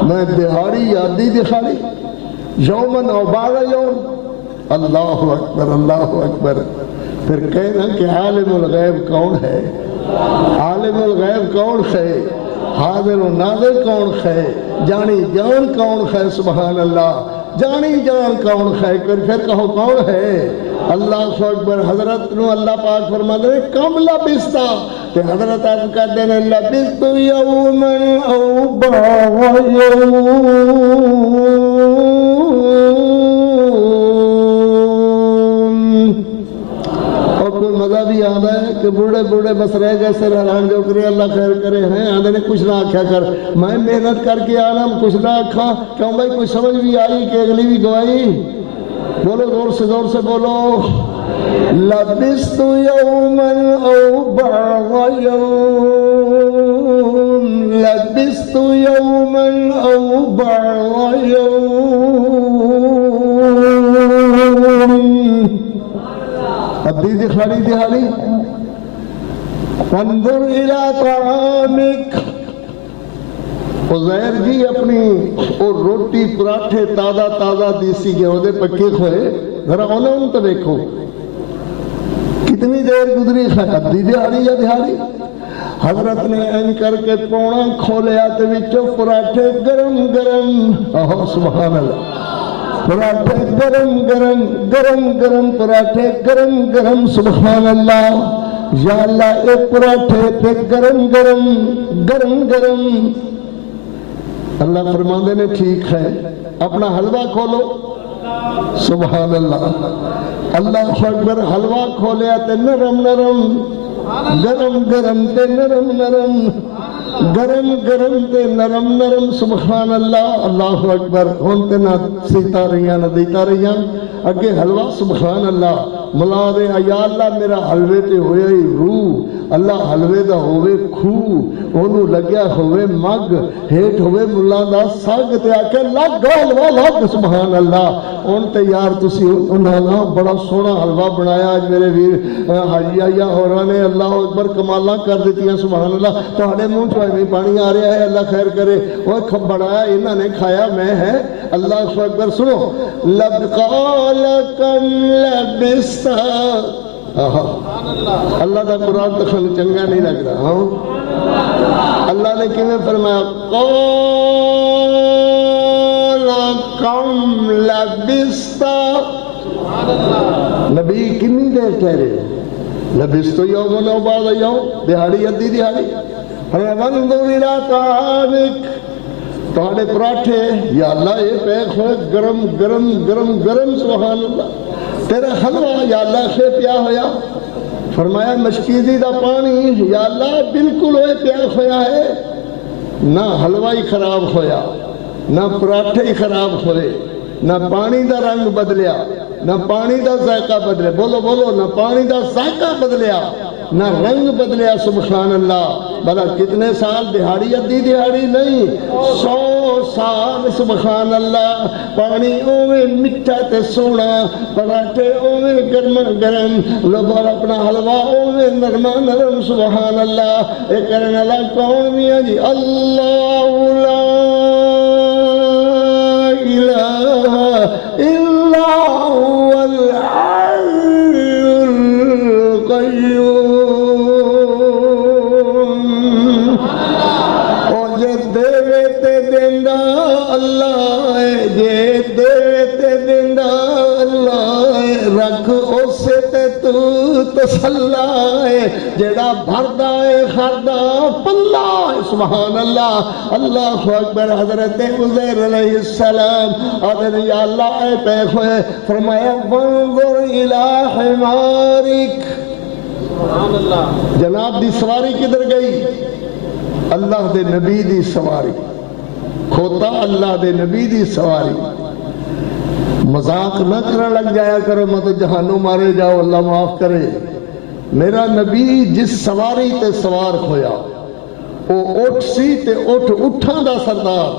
میں دہاڑی یادی دکھاڑی یومن او بعد یوم اللہ اکبر پھر کہنا کہ عالم الغیب کون ہے عالم الغیب کون ہے حاضر و ناظر کون ہے جانی جان کون ہے سبحان اللہ جانی جان کون ہے پھر کہو کون ہے اللہ اکبر حضرت نو اللہ پاک فرما دے کم لبستا کہ حضرت عرض کر دینے لبست یومن او بعد یوم مزہ بھی آتا ہے کہ کے بوڑھے بوڑھے بس رہ گئے سر حیران جو کرے اللہ خیر کرے ہیں آدھے نے کچھ نہ آکھیا کر میں محنت کر کے آنا کچھ نہ آکھا کیوں بھائی کوئی سمجھ بھی آئی کہ اگلی بھی گوائی بولو زور سے بولو لبست یوما او بعض یوم لبست یوما او بعض یوم ابھی دکھاڑی دہاڑی انظر الى طعامک عزیر جی اپنی اور روٹی پراٹھے تازہ دیسی گیہوں دے پکے کھوئے ذرا انہوں تو دیکھو کتنی دیر گزری ادھی دہاڑی یا دہاڑی حضرت نے این کر کے پونا کھولیا تے وچوں پراٹھے گرم گرم سبحان اللہ پراٹھے گرم پراٹھے گرم سبحان اللہ یا اللہ ایک پراٹھے تے گرم اللہ فرماندے نے ٹھیک ہے اپنا حلوہ کھولو سبحان اللہ اللہ اکبر حلوہ کھولیا تے نرم گرم تے نرم سبحان اللہ اللہ اکبر ہون تے نہ سیتا رہیاں نہ دیتا رہیاں اگے حلوہ سبحان اللہ ملا دے یا اللہ میرا حلوے تے ہویا ہی روح اللہ حلوے دا ہوئے کھو انہوں لگیا ہوئے مگ ہیٹ ہوئے ملا دا ساگ تے آکے لگ حلوہ لگ سبحان اللہ ان تے یار تسی انہوں بڑا سونا حلوہ بنایا آج میرے ویر حاجیہ یا ہورانے اللہ اکبر کمالہ کر دیتی ہیں سبحان اللہ تو ہڑے منہ چوائے میں پانی آ رہا ہے اللہ خیر کرے وہ کھب بڑھایا انہوں نے کھایا میں ہے اللہ اکبر سنو لبقالکم لبستا اللہ دا قرآن تخن چنگا نہیں لگ رہا اللہ نے کیوں فرمایا قالکم لبستا نبی کنی دیر کہہ رہے لبستو یوم و بعض یوم دہاڑی ادھی دہاڑی وانظر الى طعامک تہاڑے پراٹھے یا اللہ یہ پیک ہوئے گرم سبحان اللہ تیرا حلوہ یا اللہ سے پیا ہویا فرمایا مشکیزی دا پانی یا اللہ بالکل ہوئے پیا ہویا ہے نہ حلوہ ہی خراب ہویا نہ پراٹھے ہی خراب ہوئے نہ پانی دا رنگ بدلیا نہ پانی دا ذائقہ بدلیا بولو نہ پانی دا ذائقہ بدلیا نہ رنگ بدلیا سبحان اللہ بلا کتنے سال دہاڑی ادھی دہاڑی نہیں 100 سال سبحان اللہ پانی اوے مٹھا تے سونا پراٹھے اوے گرم لوگ اپنا حلوہ اوے نرم سبحان اللہ ایک کرنے اللہ کون میاں جی اللہ لا الہ الا هو الحی القیوم تسلائے جڑا بھردہ خردہ پلہ سبحان اللہ اللہ اکبر حضرت عزیر علیہ السلام آدھر یا اللہ اے پیخ ہوئے فرمایا وانظر الہ حمارک سبحان اللہ جناب دی سواری کدھر گئی اللہ دے نبی دی سواری کھوتا اللہ دے نبی دی سواری مذاق نہ کرنے لگ جایا کرو میں تو جہانوں مارے جاؤ اللہ معاف کرے میرا نبی جس سواری تے سوار کھویا وہ اٹھ سی تے اٹھاں دا سردار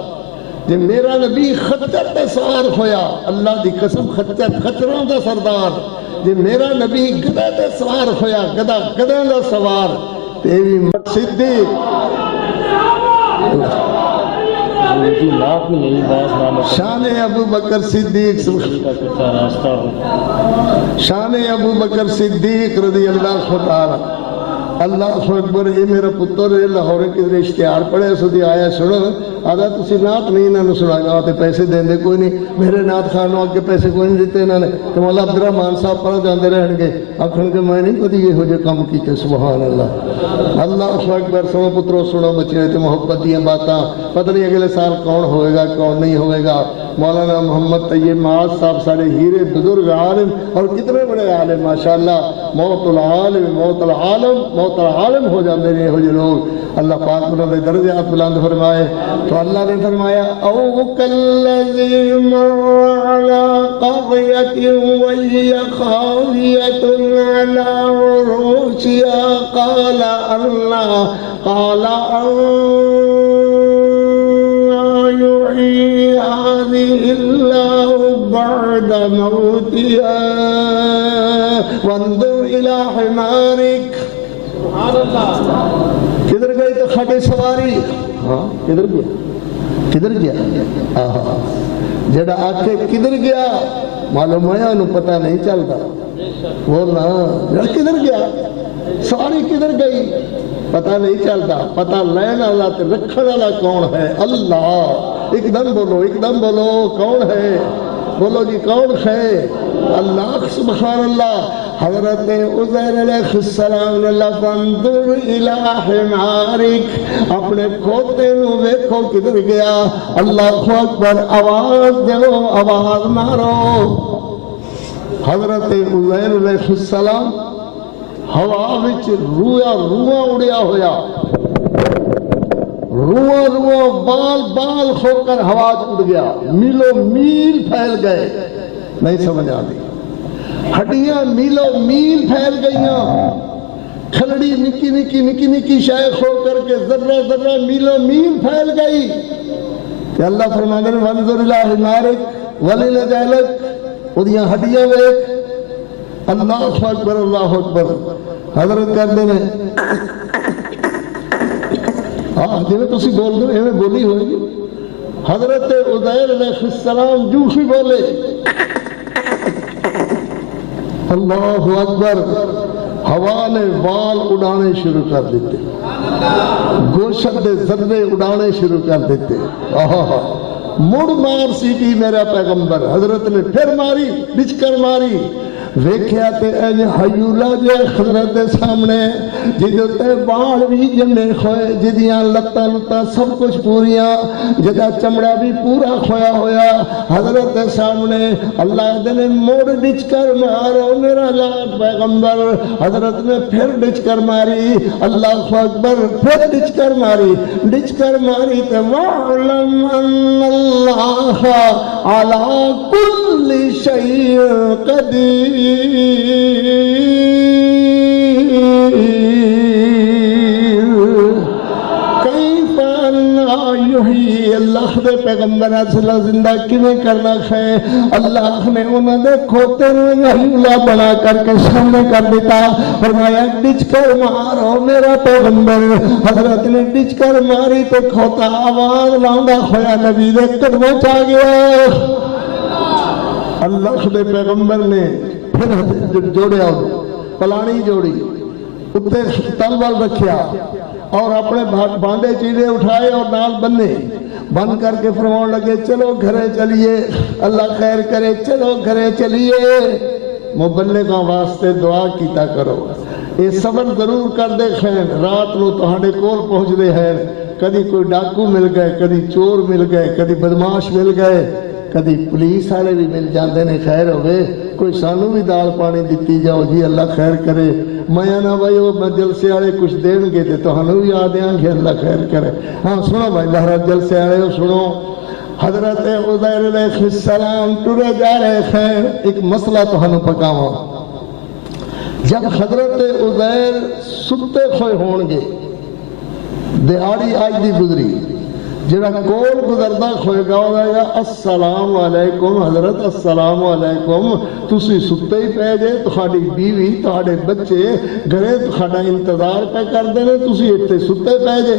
جے میرا نبی خچر تے سوار کھویا اللہ دی قسم خچروں دا سردار جے میرا نبی گدہ تے سوار کھویا گدہ دا سوار تیری صدیق شان ابو بکر صدیق شان ابو بکر صدیق رضی اللہ تعالی اللہ اکبر یہ میرا پتر لاہور کے اشتہار پڑھے سدی آیا سنو آدھا تسی نعت نہیں انہوں نے سنایا آتے پیسے دیں دے کوئی نہیں میرے نعت خانوں آگے پیسے کوئی نہیں دیتے انہوں نے کہ مولا عبدالرحمان صاحب پڑھ جاندے رہن گے آخر کے میں نہیں کدی یہ ہو جائے کام کیتے سبحان اللہ اللہ اکبر سنو پتروں سنو بچے تے محبت دیاں باتاں پتہ نہیں اگلے سال کون ہوئے گا کون نہیں ہوئے گا مولانا محمد طیب معاذ صاحب سارے ہیرے بزرگ عالم اور کتنے بڑے عالم ماشاءاللہ موت العالم ہو جاندے نے ہو جو لوگ اللہ پاک انہوں نے درجات بلند فرمائے تو اللہ نے فرمایا او کالذی مر علی قریۃ وہی خاویۃ علی عروشها قال يحيي هذه الله بعد موتها وانظر إلى حمارك سبحان اللہ کدھر گئی تو کھٹے سواری ہاں کدھر گیا جڑا آکے کدھر گیا معلوم ہے انہوں پتہ نہیں چلتا بولنا جڑا کدھر گیا سواری کدھر گئی پتہ نہیں چلتا پتہ لینا اللہ تے رکھنے والا کون ہے اللہ ایک دم بولو کون ہے بولو جی کون ہے اللہ سبحان اللہ حضرت عزیر علیہ السلام نے اللہ فانظر الی حمارک اپنے کھوتے نو ویکھو کدھر گیا اللہ اکبر آواز دیو آواز مارو حضرت عزیر علیہ السلام ہوا وچ روح اڑیا ہویا روح بال کھو کر ہوا اڑ گیا میلوں میل پھیل گئے نہیں سمجھ آتی ہڈیاں میلوں میل پھیل گئیاں کھلڑی نکی شے کھو کر کے ذرہ میلوں میل پھیل گئی کہ اللہ فرماتے ہیں وانظر الی حمارک ولنجعلک اودیاں ہڈیاں ویکھ اللہ اکبر حضرت کہتے ہیں ہاں جی تسی بول دو ایویں بولی ہوئی حضرت عزیر علیہ السلام جوشی بولے اللہ اکبر ہوا نے بال اڑانے شروع کر دیتے گوشت دے ذرے اڑانے شروع کر دیتے مڑ مار سیٹی میرا پیغمبر حضرت نے پھر ماری بچ کر ماری ویکھیا تے این حیولہ جے حضرت دے سامنے جدو تے بال بھی جنے کھوئے جدیاں لتا سب کچھ پوریاں جدا چمڑا بھی پورا کھویا ہویا حضرت دے سامنے اللہ دے موڑ ڈچ کر مارو میرا لاد پیغمبر حضرت نے پھر ڈچ کر ماری اللہ اکبر پھر ڈچ کر ماری تے وَعْلَمْ أَنَّ اللَّهَ عَلَىٰ كُلِّ شَيْءٍ قَدِيرٌ اللہ دے پیغمبر اصلہ زندہ کیویں کرنا ہے اللہ نے انہوں نے کھوتے حیولہ بنا کر کے سامنے کر دیتا فرمایا ڈچ کر مارو میرا پیغمبر حضرت نے ڈچ کر ماری تو کھوتا آواز لاؤنڈا ہویا نبی دے قدموں چاہ گیا اللہ دے پیغمبر نے پھر جوڑیا پلانی جوڑی اتنے تلوار رکھیا اور اپنے باندے چیڑے اٹھائے اور نال بننے بند کر کے فرمان لگے چلو گھرے چلیے اللہ خیر کرے چلو گھرے چلیے مبلغاں واسطے دعا کیتا کرو یہ صبر ضرور کر دے خیر رات نو تہاڈے کول پہنچ دے ہیں کدی کوئی ڈاکو مل گئے کدی چور مل گئے کدی بدماش مل گئے کدی پولیس والے بھی مل جاندے نے خیر ہوئے کوئی سانو بھی دال پانی دیتی جاؤ جی اللہ خیر کرے میں نہ بھائی وہ جلسے والے کچھ دین گے تو تمہیں بھی یاد دیں گے اللہ خیر کرے ہاں سنو بھائی بہرحال جلسے والے ہو سنو حضرت عزیر علیہ السلام ٹرے جا رہے خیر ایک مسئلہ تمہیں پکاواں جب حضرت عزیر ستے کھوئے ہون گے دیہاڑی آج دی گزری جڑا کول گزردہ کھوئے گا یا السلام علیکم حضرت السلام علیکم تسی ستے ہی پہ جے تہاڈی بیوی تہاڈے بچے گھرے تہاڈا انتظار پہ کر دینے تسی اتنے ستے پہ جے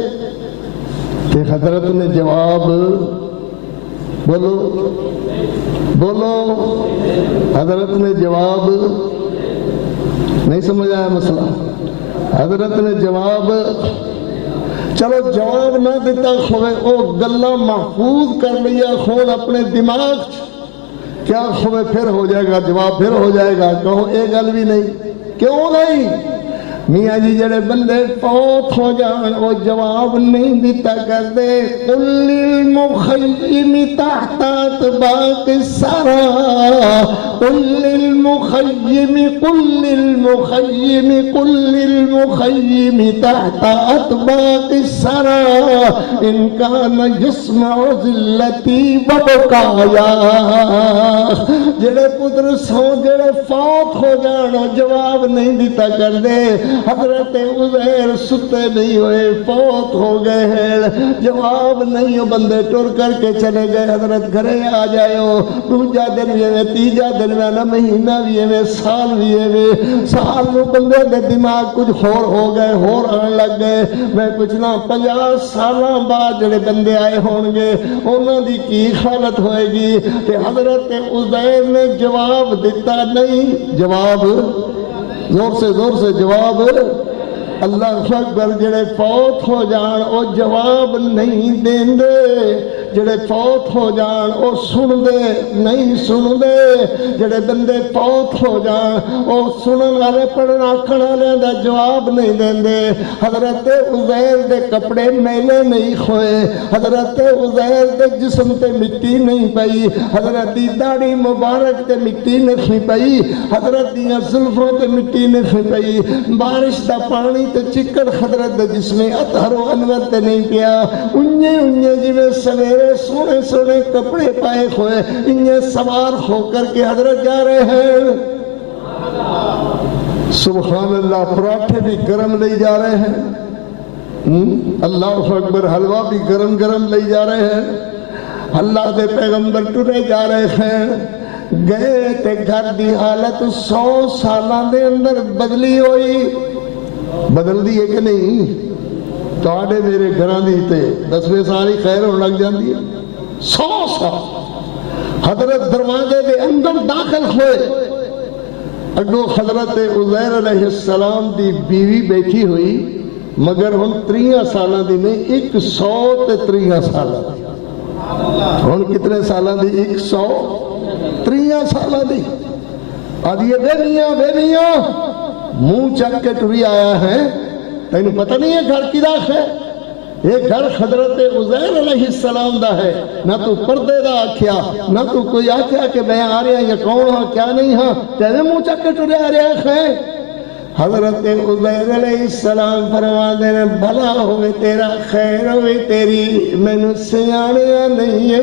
کہ حضرت نے جواب بولو حضرت نے جواب نہیں سمجھ آیا مسئلہ حضرت نے جواب چلو جواب نہ دیتا کھوئے او گلہ محفوظ کر لیا خون اپنے دماغ کیا کھوئے پھر ہو جائے گا جواب پھر ہو جائے گا کہو ایک گل بھی نہیں کیوں نہیں میاں جی جڑے بندے فوت ہو جان وہ جواب نہیں دیتا کرتے قل للمخیم تحت اطباق الثرى قل للمخیم تحت اطباق الثرى ان كان يسمع ذلتي وبكايا جڑے پتر سو جڑے فوت ہو جان جواب نہیں دیتا کر دے حضرت عزیر ستے نہیں ہوئے فوت ہو گئے ہیں جواب نہیں ہو بندے ٹر کر کے چلے گئے حضرت گھرے آ جائے ہو دوجا دن بھی ہے تیجا دن میں نہ مہینہ بھی ہے سال بھی ہے سال میں بندے دے دماغ کچھ ہور ہو گئے ہور آن لگ گئے میں پوچھنا 50 سالاں بعد جڑے بندے آئے ہون گے انہوں دی کی حالت ہوئے گی کہ حضرت عزیر نے جواب دیتا نہیں جواب زور سے جواب اللہ اکبر جڑے فوت ہو جان او جواب نہیں دین دے جڑے فوت ہو جان او سن دے نہیں سن دے جڑے بندے فوت ہو جان او سنن والے پڑھن آکھن والے دا جواب نہیں دین دے حضرت عزیر دے کپڑے میلے نہیں ہوئے حضرت عزیر دے جسم تے مٹی نہیں پئی حضرت دی داڑھی مبارک تے مٹی نہیں پئی حضرت دی زلفوں تے مٹی نہیں پئی بارش دا پانی تے چکر حضرت دے جسم اطہر و انور تے نہیں پیا انجے جی میں سویرے سونے سونے کپڑے پائے ہوئے انہیں سوار ہو کر کے حضرت جا رہے ہیں سبحان اللہ پراٹھے بھی گرم لے جا رہے ہیں اللہ اکبر حلوہ بھی گرم گرم لے جا رہے ہیں اللہ دے پیغمبر ٹرے جا رہے ہیں گئے تے گھر دی حالت 100 سالہ دے اندر بدلی ہوئی بدل دی ہے کہ نہیں تواڈے میرے گھراں دی تے 10ویں سال ہی خیر ہون لگ جاندی ہے 100 سال حضرت دروازے دے اندر داخل ہوئے اگو حضرت عزیر علیہ السلام دی بیوی بیٹھی ہوئی مگر ہن 30 سالاں دی نہیں 130 سالاں دی ہن کتنے سالاں دی 130 سالاں دی آدھی بے میاں منہ چک کے ٹری آیا ہے تینوں پتہ نہیں ہے گھر کی داخ ہے یہ گھر حضرت عزیر علیہ السلام دا ہے نہ تو پردے دا آکھیا نہ تو کوئی آکھیا کہ میں آ رہا یا کون ہاں کیا نہیں ہاں تیرے منہ چک کے ٹرے آ رہا ہے حضرت عزیر علیہ السلام فرما دینے بھلا ہوئے تیرا خیر ہوئے تیری میں نے سیاڑیاں نہیں ہے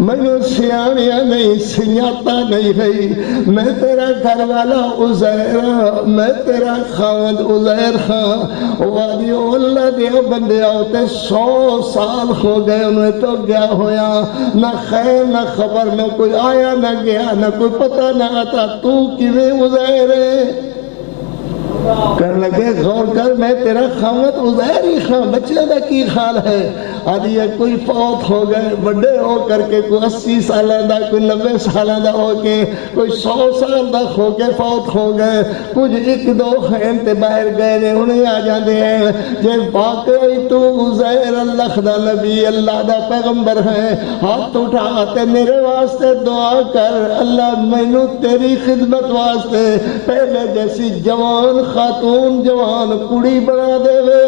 میں سیاڑیاں نہیں سیاتا نہیں ہے میں تیرا گھر والا عزیر میں تیرا خاوند عزیر ہاں وادی اللہ دیا بندے آتے 100 سال ہو گئے انہیں تو گیا ہویا نہ خیر نہ خبر نہ کوئی آیا نہ گیا نہ کوئی پتہ نہ آتا تو کیویں عزیر ہے کر لگے غور کر میں تیرا خاوند عزیر ہی خاں بچے دا کی خال ہے آدھی ہے کوئی فوت ہو گئے بڑے ہو کر کے کوئی 80 سالہ دا کوئی 90 سالہ دا ہو کے کوئی 100 سال دا ہو کے فوت ہو گئے کچھ 1-2 خیم تے باہر گئے نے انہیں آ جاندے ہیں جے واقعی تو عزیر اللہ دا نبی اللہ دا پیغمبر ہے ہاتھ اٹھاتے میرے واسطے دعا کر اللہ میں نو تیری خدمت واسطے پہلے جیسی جوان خاتون جوان کڑی بنا دے وے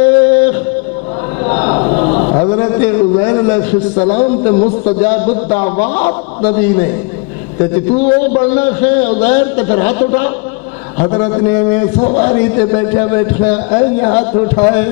حضرت عزیر علیہ السلام تے مستجاب الدعوات نبی نے تے تو وہ بننا ہے عزیر تے پھر ہاتھ اٹھا حضرت نے میں سواری تے بیٹھا اے ہاتھ اٹھائے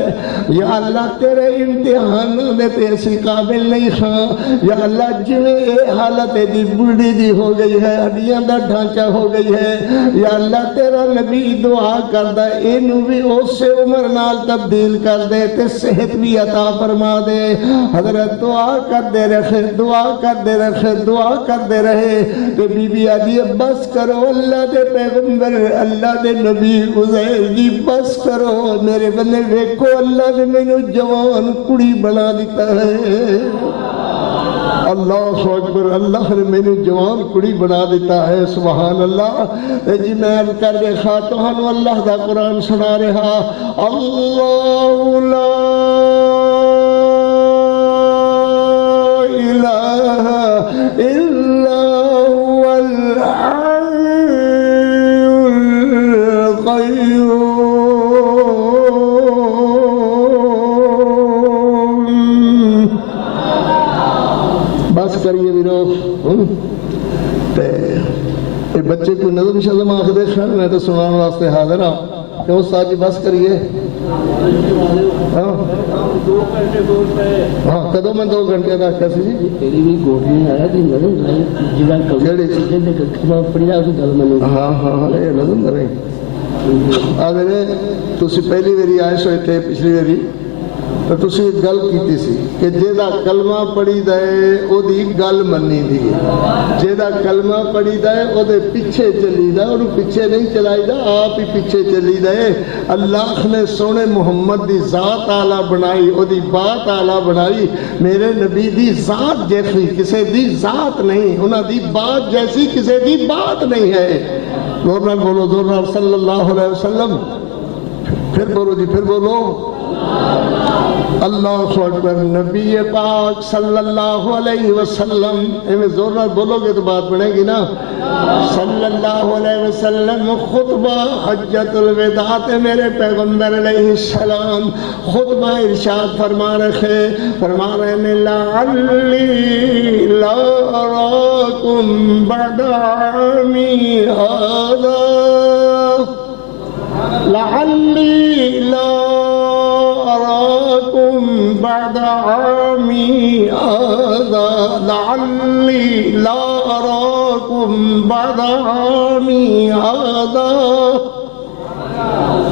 یا اللہ تیرے امتحان دے تے اسی قابل نہیں ہاں یا اللہ جنہیں اے حالت دی بڑی دی ہو گئی ہے ہڈیاں دا ڈھانچہ ہو گئی ہے یا اللہ تیرا نبی دعا کر دے اینو بھی اس سے عمر نال تبدیل کر دے تے صحت بھی عطا فرما دے حضرت دعا کر دے رہے تے بی بی آدھی بس کرو اللہ دے پیغمبر اللہ دے نبی عزیر جی بس کرو میرے بندے دیکھو اللہ نے میں جوان کڑی بنا دیتا ہے اللہ اکبر اللہ نے میں جوان کڑی بنا دیتا ہے سبحان اللہ جی میں کر دے خاتوہن اللہ دا قرآن سنا رہا اللہ لا الہ الا هو الحي یہ بچے کوئی نظم شظم آخ دے خیر میں تو سنان واسطے حاضر ہاں کہ استاد جی بس کریے ہاں کدو میں 2 گھنٹے کا کیسے جی تیری بھی گوٹ میں آیا کہ نظم جگہ پڑی جا گل میں ہاں ہاں ہاں یہ نظم کریں آگے تسی پہلی ویری آئے سو تھے پچھلی ویری تو تسی گل کیتی سی کہ جیدہ کلمہ پڑھی دائے او دی گل منی دی جیدہ کلمہ پڑھی دائے او دے پیچھے چلی دائے اور پیچھے نہیں چلائی دائے آپ ہی پیچھے چلی دائے اللہ نے سونے محمد دی ذات آلہ بنائی او دی بات آلہ بنائی میرے نبی دی ذات جیسی کسے دی ذات نہیں انہاں دی بات جیسی کسے دی بات نہیں ہے زورنال بولو زورنال صلی اللہ علیہ وسلم پھر بولو جی پھر بولو اللہ اکبر نبی پاک صلی اللہ علیہ وسلم میں زورنال بولو گے تو بات بنے گی نا صلی اللہ علیہ وسلم خطبہ حجت الوداع میرے پیغمبر علیہ السلام خطبہ ارشاد فرما رہے ہیں لعلی لا اراکم بعد عامی هذا لعلی لا أراكم بعد عامي هذا لعلي لا أراكم بعد عامي هذا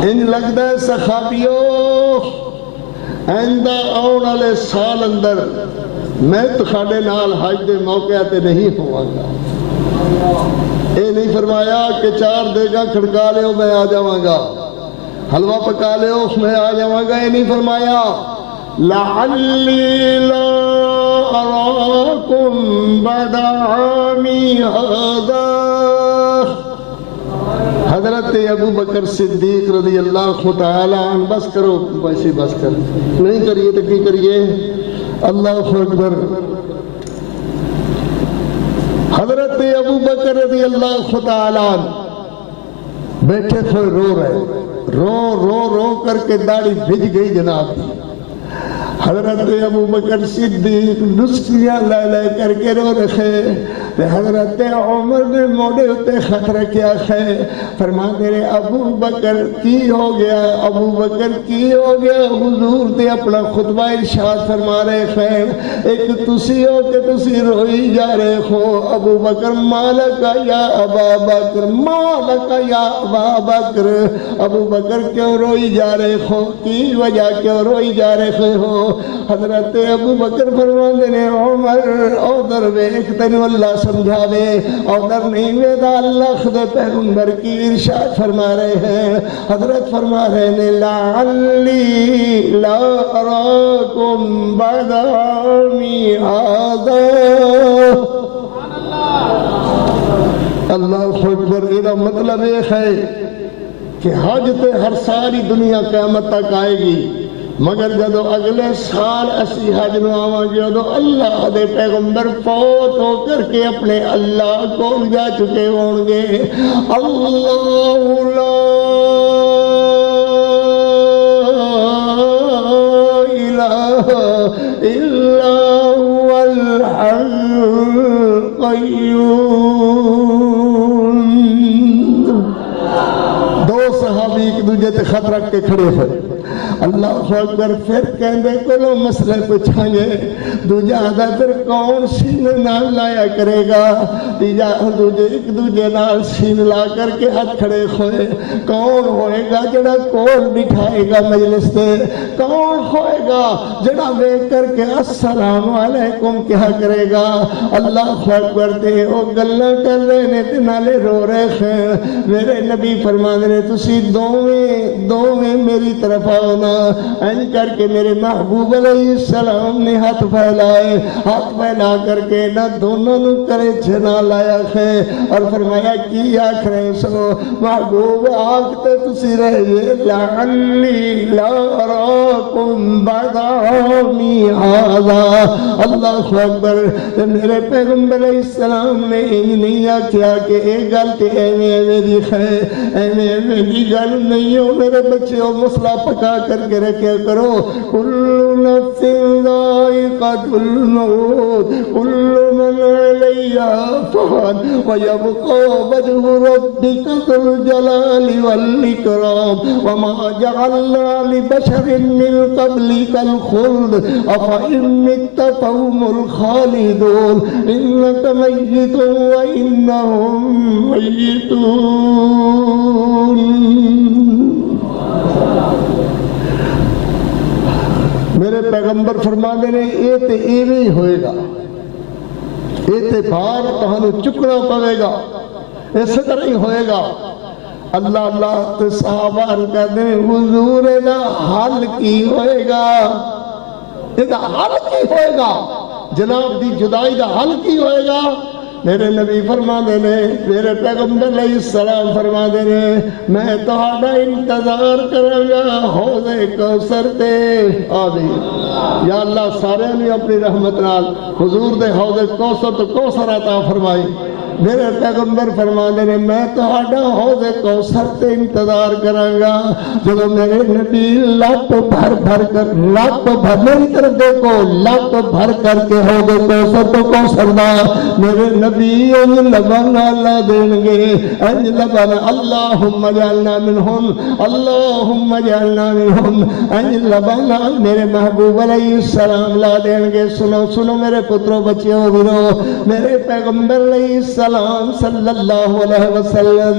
ان لگتا ہے صحابیوں آئندہ آنے والے سال اندر میں تخانے نال حج دے موقع تے نہیں ہوا گا اے نہیں فرمایا کہ 4 دیگا کھڑکا لے میں آ جاواں گا حلوہ پکا لے اس میں آ جاواں گا یہ نہیں فرمایا لعلی لا اراکم بعد عامی هذا حضرت ابو بکر صدیق رضی اللہ تعالی عنہ بس کرو ویسے بس کر نہیں کریے تو کی کریے اللہ اکبر حضرت ابو بکر رضی اللہ تعالی عنہ بیٹھے تھے رو رہے رو کر کے داڑھی بھج گئی جناب حضرت ابو بکر صدیق نسخیاں لے کر کے رو رکھے حضرت عمر نے موڑے ہوتے خط رکھیا ہے فرما تیرے ابو بکر کی ہو گیا ابو بکر کی ہو گیا حضور تے اپنا خطبہ ارشاد فرما رہے ہیں ایک تسی ہو کہ تسی روئی جا رہے ہو ابو بکر مالکا یا ابا بکر مالکا یا ابا بکر ابو بکر کیوں روئی جا رہے ہو کی وجہ کیوں روئی جا رہے ہو حضرت ابو بکر فرما دینے عمر اودر ویک تنو اللہ سمجھاوے اودر نہیں ویدہ اللہ خود پیغمبر کی ارشاد فرما رہے ہیں حضرت فرما رہے ہیں لعلی لا اراکم بعد عامی هذا اللہ اکبر یہ مطلب یہ ہے کہ حج تے ہر ساری دنیا قیامت تک آئے گی مگر جدو اگلے سال اسی حج نو آواں گے جدو اللہ دے پیغمبر فوت ہو کر کے اپنے اللہ کو جا چکے ہوں گے اللہ لا الہ الا هو الحی القیوم دو صحابی ایک دوجہ تے خط رکھ کے کھڑے ہوئے اللہ اکبر پھر کہندے کلو مسئلے پوچھیں گے دوجہ پھر کون سین نال لایا کرے گا تیجا دوجہ ایک دوجہ نال سین لا کر کے ہاتھ کھڑے ہوئے کون ہوئے گا جڑا کون بٹھائے گا مجلس تے کون ہوئے گا جڑا بیٹھ کر کے السلام علیکم کیا کرے گا اللہ اکبر تے او گلاں کر رہے نے تے نالے رو رہے ہیں میرے نبی فرما رہے تسی دوویں میری طرف آؤ نا ان کر کے میرے محبوب علیہ السلام نے ہاتھ پھیلا کر کے نہ دونوں نے کرے جنا لایا ہے اور فرمایا کی آنکھ رہے سو محبوب آنکھتے تسی رہے لعلی لا اراکم بعد عامی هذا اللہ اکبر میرے پیغمبر علیہ السلام نے نہیں آکھیا کہ ایک گل تے ایویں دی ہے ایویں دی گل نہیں ہو میرے بچے ہو مسئلہ پکا پکا کر کے رکھا کرو. کل نفس ذائقۃ الموت کل من علیہا فان ویبقى وجہ ربک ذو الجلال والاکرام وما جعلنا لبشر من قبلک الخلد افإن مت فهم الخالدون انک میت وانہم میتون. میرے پیغمبر فرما دے نے یہ تے ایویں ہوئے گا, یہ تے بھار تہانوں چکنا پڑے گا, اس طرح ہی ہوئے گا. اللہ اللہ تے صحابہ کہتے ہیں حضور دا حل کی ہوئے گا, یہ حل کی ہوئے گا, جناب دی جدائی دا حل کی ہوئے گا. میرے نبی فرما دے نے, میرے پیغمبر علیہ السلام فرما دے نے میں تہاڈا انتظار کراں گا حوض کوثر تے آ گئی. یا اللہ سارے نے اپنی رحمت نال حضور دے حوض کوثر تو کوثر عطا فرمائی. میرے پیغمبر فرما دے نے میں تہاڈا حوض کوثر تے انتظار کراں گا جب میرے نبی لپ بھر بھر کر, لپ بھر میری طرف دیکھو, لپ بھر کر کے حوض کوثر تو کوثر دا میرے نبی ان لبن اللہ دیں گے, ان لبن اللہم اجعلنا منہم اللہم اجعلنا منہم, ان لبن میرے محبوب علیہ السلام لا دیں گے. سنو سنو میرے پتروں بچیوں برو, میرے پیغمبر علیہ السلام صلی اللہ علیہ وسلم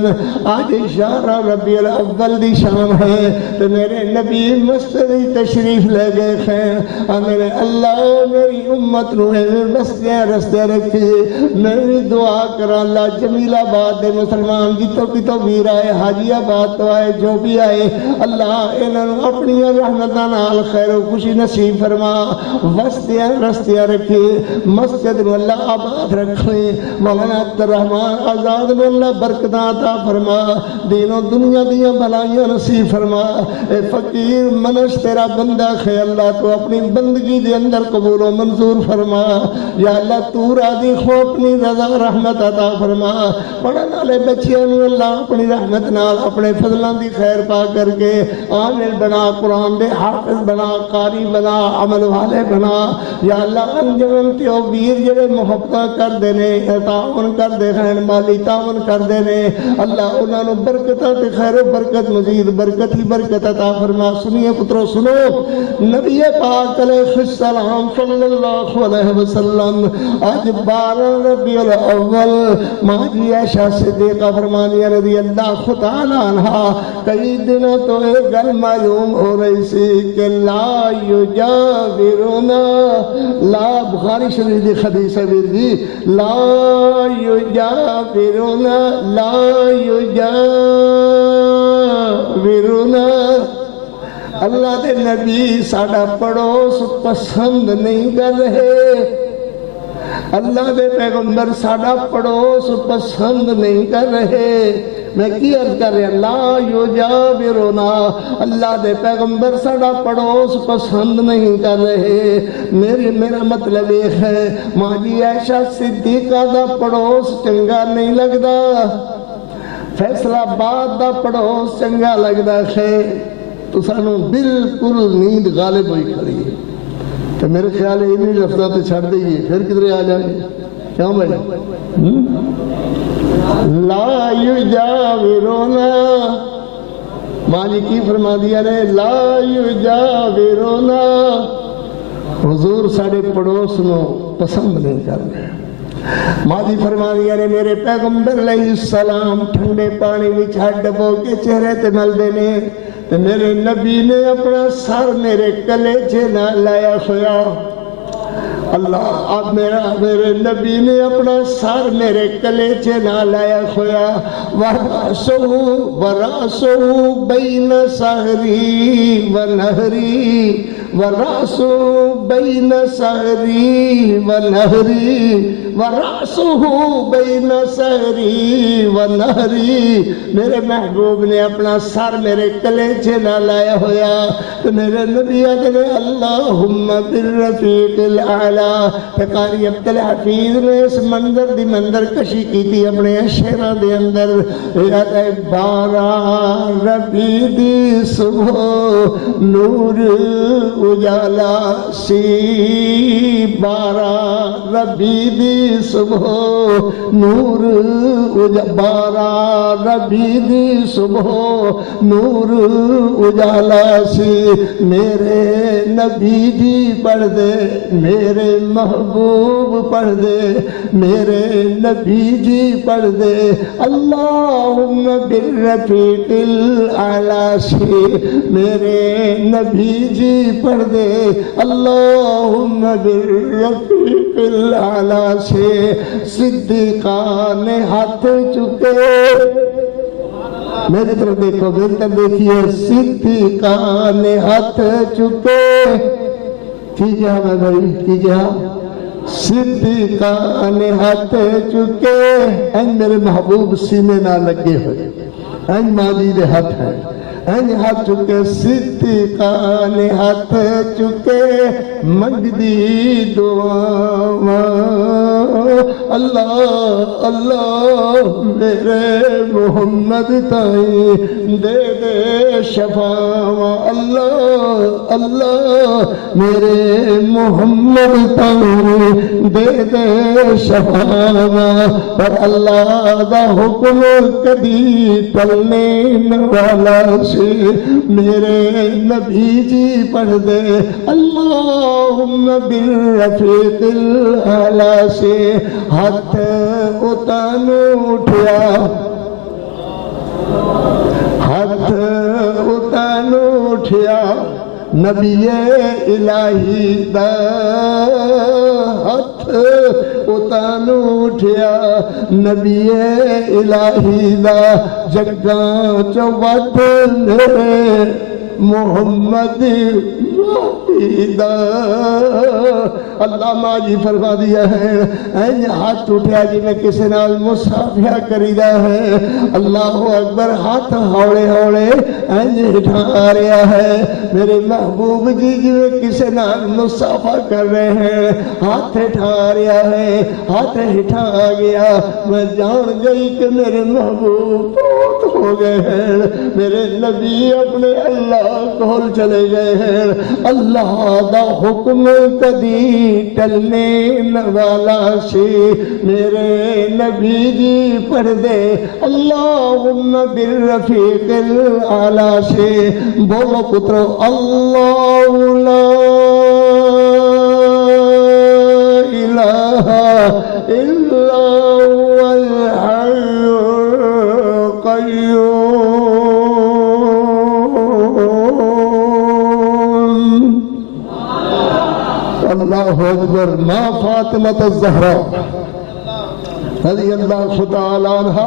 آج شہر ربیع الاول دی شام ہے تو میرے نبی مسجد تشریف لے گئے ہیں اور میرے اللہ میری امت نو رستے رکھے. میں بھی دعا کرا اللہ جمیل آباد دے مسلمان جتوں کتوں ویر آئے, حاجی آباد تو آئے, جو بھی آئے, اللہ انہوں اپنی رحمتاں نال خیر و خوشی نصیب فرما, وسطیاں رستیاں رکھے, مسجد نو اللہ آباد رکھے, مولانا رحمان آزاد میں اللہ برکتاں عطا فرما, دین و دنیا دیاں بھلائیاں نصیب فرما. اے فقیر منش تیرا بندہ ہے اللہ تو اپنی بندگی دے اندر قبول و منظور فرما. یا اللہ تو راضی ہو اپنی رضا رحمت عطا فرما. پڑھن والے بچیاں نوں اللہ اپنی رحمت نال اپنے فضلاں دی خیر پا کر کے عامل بنا, قرآن دے حافظ بنا, قاری بنا, عمل والے بنا. یا اللہ انجمن تے او ویر جڑے محبتاں کر دے نے, تعاون کر دے ہیں, مالی تعاون کر دے نے, اللہ انہاں نوں برکتاں تے خیر و برکت مزید برکت ہی برکت عطا فرما. سنیے پترو سنو, نبی پاک علیہ السلام صلی اللہ علیہ وسلم آج 12 ربیع الاول ماں جی عائشہ صدیقہ فرمانیہ رضی اللہ تعالی عنہا کئی دنوں تو ایک گل معلوم ہو رہی سی کہ لا یجاورنا, لا بخاری شریف دی حدیث ہے ویر جی, لا یجاورنا لا یجاورنا, اللہ دے نبی ساڈا پڑوس پسند نہیں کر رہے, اللہ دے پیغمبر ساڈا پڑوس پسند نہیں کر رہے. میں کی عرض کر رہا, لا یجاورنا, اللہ دے پیغمبر ساڈا پڑوس پسند نہیں کر رہے. میرا مطلب یہ ہے ماں جی عائشہ صدیقہ دا پڑوس چنگا نہیں لگدا, فیصلہ آباد دا پڑوس چنگا لگدا ہے, تو سانوں بالکل نیند غالب ہوئی کھڑی ہے. تو میرے خیال ہے انہی لفظہ تے چھڑ دئیے, پھر کدھر آ جائیں گے کیوں بھائی. لا یجاورنا, ماں جی کی فرما دیا نے, لا یجاورنا, حضور ساڑے پڑوس نو پسند نہیں کر رہے. ماں جی فرما دیا نے میرے پیغمبر علیہ السلام ٹھنڈے پانی وچ ہاتھ ڈبو کے چہرے تے ملدے نے, تے میرے نبی نے اپنا سر میرے کلیجے نہ لایا ہویا. اللہ اب میرے نبی نے اپنا سر میرے کلیجے نہ لایا ہویا. وراسو بین سہری و نہری, وراسو بین سہری و نہری, ورأسہ بین سہری و نہری، میرے محبوب نے اپنا سر میرے کلیجے نہ لایا ہویا تو میرے نبی نے اللہم بالرفیق الاعلیٰ، قاری عبدالحفیظ نے اس منظر دی منظر کشی کی تھی اپنے شعرہ دے اندر، بارہ ربی دی صبح نور اجالا سی، بارہ ربی دی صبح نور بارہ ربی دی صبح نور اجالا سی، میرے نبی جی پڑھ دے، میرے محبوب پڑھ دے، میرے نبی جی پڑھ دے، اللہم بالرفیق الاعلیٰ سے، میرے نبی جی پڑھ دے، اللہم بالرفیق الاعلیٰ سے، صدیقان ہاتھ چکے، میری طرف دیکھو، میری طرف دیکھیے، صدیقان ہاتھ چکے، کیجا میں بھائی کیجا، صدیقان ہاتھ چکے، این میرے محبوب سینے نہ لگے ہوئے، این مالی دے ہاتھ ہے، این ہاتھ چکے، صدیقان ہاتھ چکے، منگ دی دعا، اللہ اللہ میرے محمد تائیں دے دے شفاعہ، اللہ اللہ میرے محمد تائیں دے دے شفاعہ، پر اللہ دا حکم کبھی ٹلنے نہ والا سے، میرے نبی جی پڑھ دے، اللہم بالرفیق الاعلیٰ سے، ہاتھ اتانو اٹھیا، ہاتھ اتانو اٹھیا، نبی الہی دا ہاتھ اتانو اٹھیا، نبی الہی دا جگاں چوٹ میرے محمد دا، اللہ ماجی فرما دیا ہے، این ہاتھ اٹھیا جی میں کسی نال مصافحہ کریدہ ہے، اللہ اکبر، ہاتھ ہوڑے ہوڑے این اٹھا رہا ہے، میرے محبوب جی جی میں کسی نال مصافحہ کر رہے ہیں، ہاتھ اٹھا رہا ہے، ہاتھ اٹھا گیا، میں جان گئی کہ میرے محبوب بہت ہو گئے ہیں، میرے نبی اپنے اللہ کول چلے گئے ہیں، اللہ دا حکم کدی ٹلنے نہ والا سے، میرے نبی جی پڑھ دے، اللہم بالرفیق الاعلیٰ سے، بولو پترو، اللہ لا الہ الا هو الحی القیوم، اللہ اکبر، ما فاطمہ الزہرا رضی اللہ تعالی عنہ،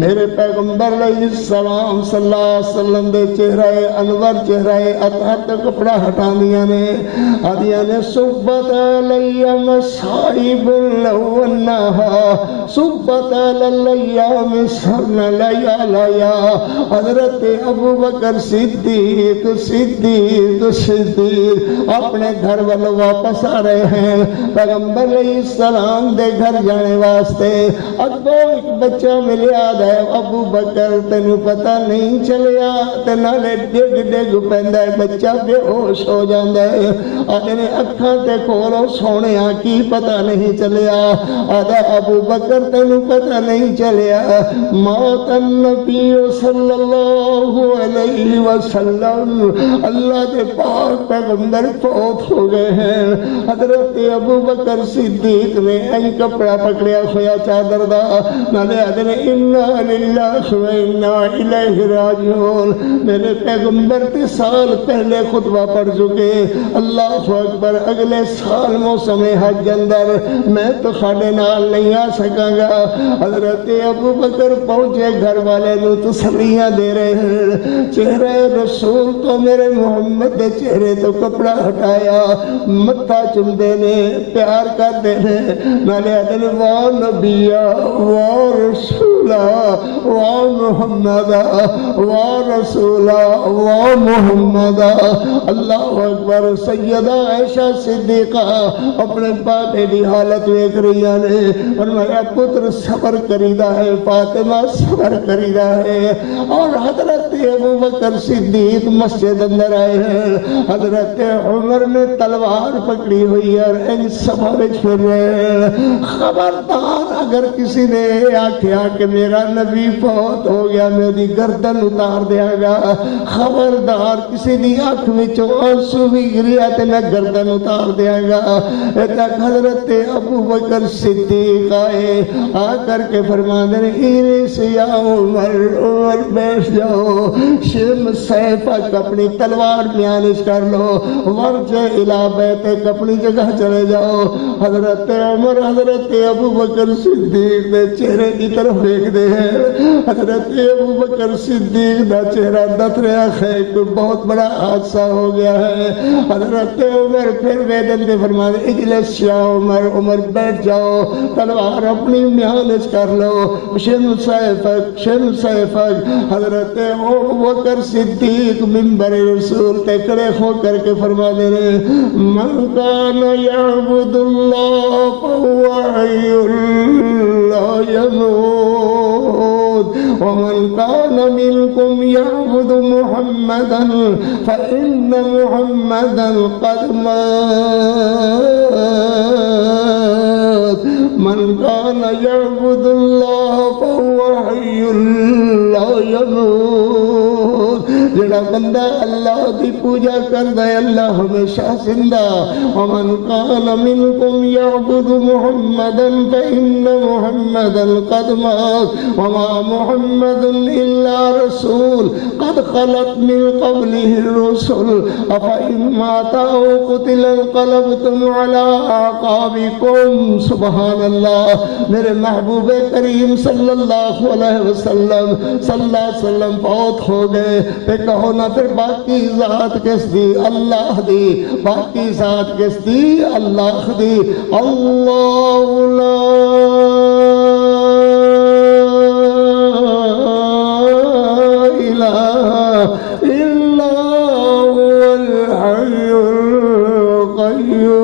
میرے پیغمبر علیہ السلام صلی اللہ علیہ وسلم دے چہرہ انور چہرہ اطہر تے کپڑا ہٹانیاں نے، آدیاں نے صبت علیہ مصائب لو انہا، صبت علیہ مصرن لیا لیا، حضرت ابو بکر صدیق صدیق صدیق اپنے گھر والوں واپس آ رہے ہیں، پیغمبر علیہ السلام دے گھر جانے واسطے، اگو ایک بچہ ملیا ہے، ابو بکر تینوں پتہ نہیں چلیا، تے نالے ڈگ ڈگ پیندا ہے، بچہ بے ہوش ہو جاندا ہے، آدھے اکھاں تے کھولو سونیا کی پتہ نہیں چلیا، آدھا ابو بکر تینوں پتہ نہیں چلیا، موت النبی صلی اللہ علیہ وسلم، اللہ دے پاک پیغمبر فوت ہو گئے ہیں، حضرت ابو بکر صدیق نے این کپڑا پکڑیا ہویا چادر دا، نالے آدھے ان للہ و انا الیہ راجعون. میرے پیغمبر 3 سال پہلے خطبہ پڑھ چکے. اللہ اکبر. اگلے سال موسم حج اندر میں تو خاڑے نال نہیں آ سکاں گا. حضرت ابو بکر پہنچے, گھر والے نو تسلیاں دے رہے ہیں. چہرہ رسول تو میرے محمد دے چہرے تو کپڑا ہٹایا, متھا چمدے نے, پیار کردے نے, نالے ادن وا نبیا وا رسولا وا محمدا وا رسولا وا محمدا. اللہ اکبر. سیدہ عائشہ صدیقہ اپنے بابے دی حالت ویکھ رہی نے, اور میرا پتر صبر کریدا ہے, فاطمہ صبر کریدا ہے. اور حضرت ابو بکر صدیق مسجد اندر آئے ہیں. حضرت عمر نے تلوار پکڑی ہوئی ہے اور ان سبھا وچ پھر رہے ہیں. خبردار اگر کسی نے آکھیا کہ میرا نبی فوت ہو گیا میں دی گردن اتار دیا گا, خبردار کسی دی آنکھ وچوں آنسو بھی گریا تے میں گردن اتار دیا گا. تک حضرت ابو بکر صدیق آئے, آ کر کے فرمانے ایرس یا عمر, عمر بیٹھ جاؤ, شم سیفک اپنی تلوار میانش کر لو, ورج الہ بیتک اپنی جگہ چلے جاؤ. حضرت عمر حضرت ابو بکر صدیق دے چہرے کی طرف دیکھ دے ہیں. حضرت ابو بکر صدیق دا چہرہ دت رہا ہے, کوئی بہت بڑا حادثہ ہو گیا ہے. حضرت عمر پھر ویدن دے فرمانے اجلس یا عمر, عمر بیٹھ جاؤ, تلوار اپنی میانش کر لو, شم سیفک شم سیفک. حضرت ابو بکر صدیق منبر رسول تے کھڑے ہو کر کے فرما دے رہے من کان یعبد اللہ فہو حی لا یموت ومن کان منکم یعبد محمدا فإن محمدا قد مات. من کان یعبد اللہ فہو حی لا یموت. جڑا بندہ اللہ دی پوجا کردا ہے اللہ ہمیشہ زندہ. ومن کان منکم یعبد محمدا فإن محمدا قد مات وما محمد الا رسول قد خلت من قبله الرسل افإن مات او قتل انقلبتم على اعقابكم. سبحان اللہ. میرے محبوب کریم صلی اللہ علیہ وسلم فوت ہو گئے. کہو نا پھر باقی ذات کس دی؟ اللہ دی. باقی ذات کس دی؟ اللہ دی. اللہ لا الہ الا هو الحی القیوم.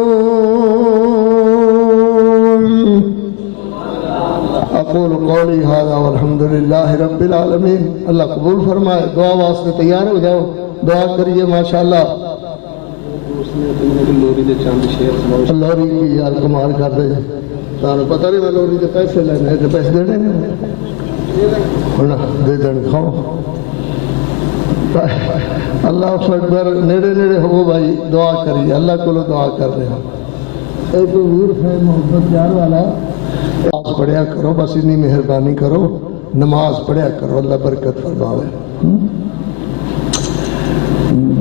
اقول قولی هذا والحمد للہ رب العالمین. اللہ قبول فرمائے. دعا واسطے تیار ہو جاؤ, دعا کریے. ماشاءاللہ لوری کی یار کمال کر دے. تمہیں پتہ نہیں میں لوری کے پیسے لینے ہیں, پیسے دینے دے دین کھاؤ. اللہ اکبر. نیڑے نیڑے ہو بھائی, دعا کریے. اللہ کو دعا کر رہے ہیں. ایک حضور ہے محبت پیار والا, نماز پڑھیا کرو, بس اتنی مہربانی کرو, نماز پڑھیا کرو, اللہ برکت فرماوے.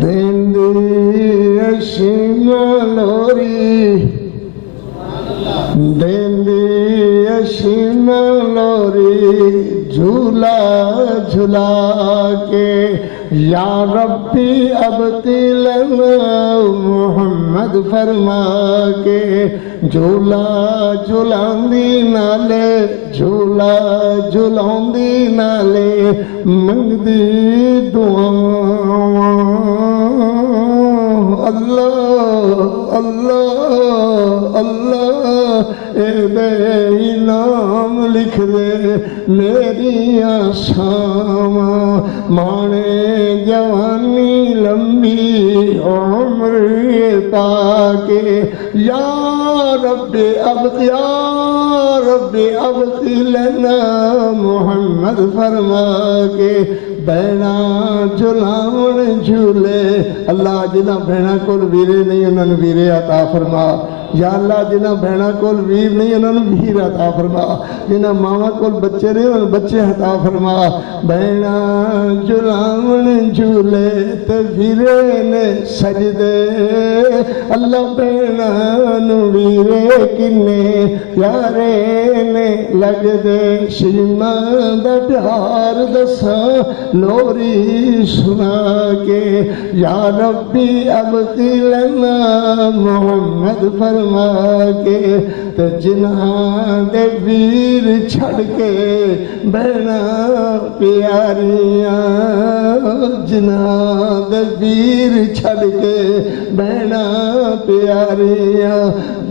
دین دی اشینا لوری, دین دی اشینا لوری, جھولا جھلا کے یا ربی ابقی لنا محمد فرما کے. جھولا جھلاندی نالے, جھولا جھلاندی نالے, منگدی دعا. اللہ اللہ اللہ اے دے نام لکھ دے میری آساں, مانے جوانی لمبی عمر پاکے. یا رب ابقی, یا رب ابقی لنا محمد فرما کے. بہنا جھلاون جھولے, اللہ جنہ بہنا کول ویرے نہیں انہوں نے ویرے عطا فرما. یا اللہ جنہاں بہناں کول ویر نہیں انہوں نے ویر عطا فرما، جنہاں ماما کول بچے نہیں انہوں نے بچے عطا فرما، بہناں جلاون جھولے تے ویرے نے سجدے، اللہ بہناں نو ویرے کنے پیارے نے لگ دے، شیما دا پیار دساں لوری سنا کے، یا ربی ابقی لنا محمد فرما کے، تے جنہاں دے ویر چھڑ کے بہنا پیاریاں، جنہاں دے ویر چھڑ کے بہنا پیاریاں،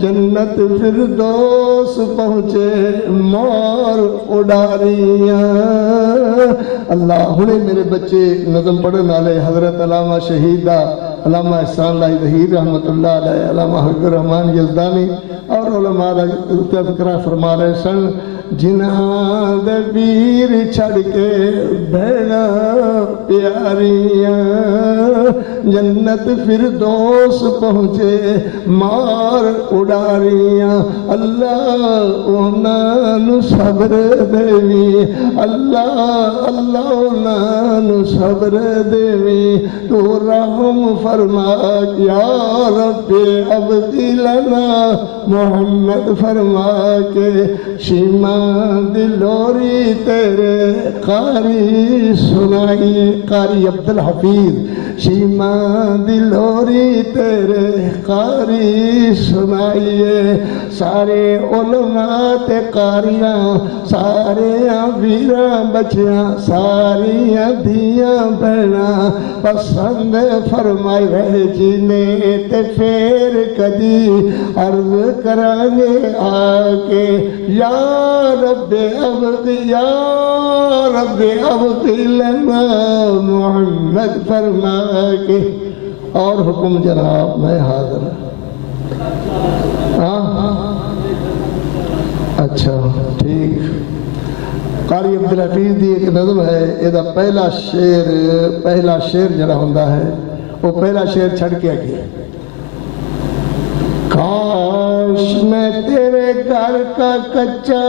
جنت فردوس پہنچے مور اڈاریاں۔ اللہ ہنے میرے بچے نظم پڑھن والے حضرت علامہ شہیدہ علامہ احسان اللہ ظہیر رحمۃ اللہ علیہ، علامہ حبیب الرحمن یزدانی اور علماء تذکرہ فرما رہے سن، جنہاں دے ویر چھڑ کے بہنا پیاریاں، جنت فردوس پہنچے مار اڈاریاں، اللہ انہاں نو صبر دیوی، اللہ اللہ انہاں نو صبر دیوی، تو رحم فرما، یا رب ابقی لنا محمد فرما کے، شیما دلوری تیرے قاری سنائی، قاری عبدالحفیظ، شیما دلوری تیرے قاری سنائیے، سارے علماء تے قاریاں، سارے ویراں بچیاں، ساریاں دھیاں بہناں پسند فرمائے رہے جینے تے پھر کدی عرض کرانگے آکے، یا رب ابقی، یا رب ابقی لنا محمد فرما کے۔ اور حکم جناب میں حاضر اچھا ٹھیک۔ قاری عبدالحفیظ دی ایک نظم ہے، یہ پہلا شعر جڑا ہوندا ہے وہ پہلا شعر چھڑ کے اگے، کاش میں تیرے گھر کا کچا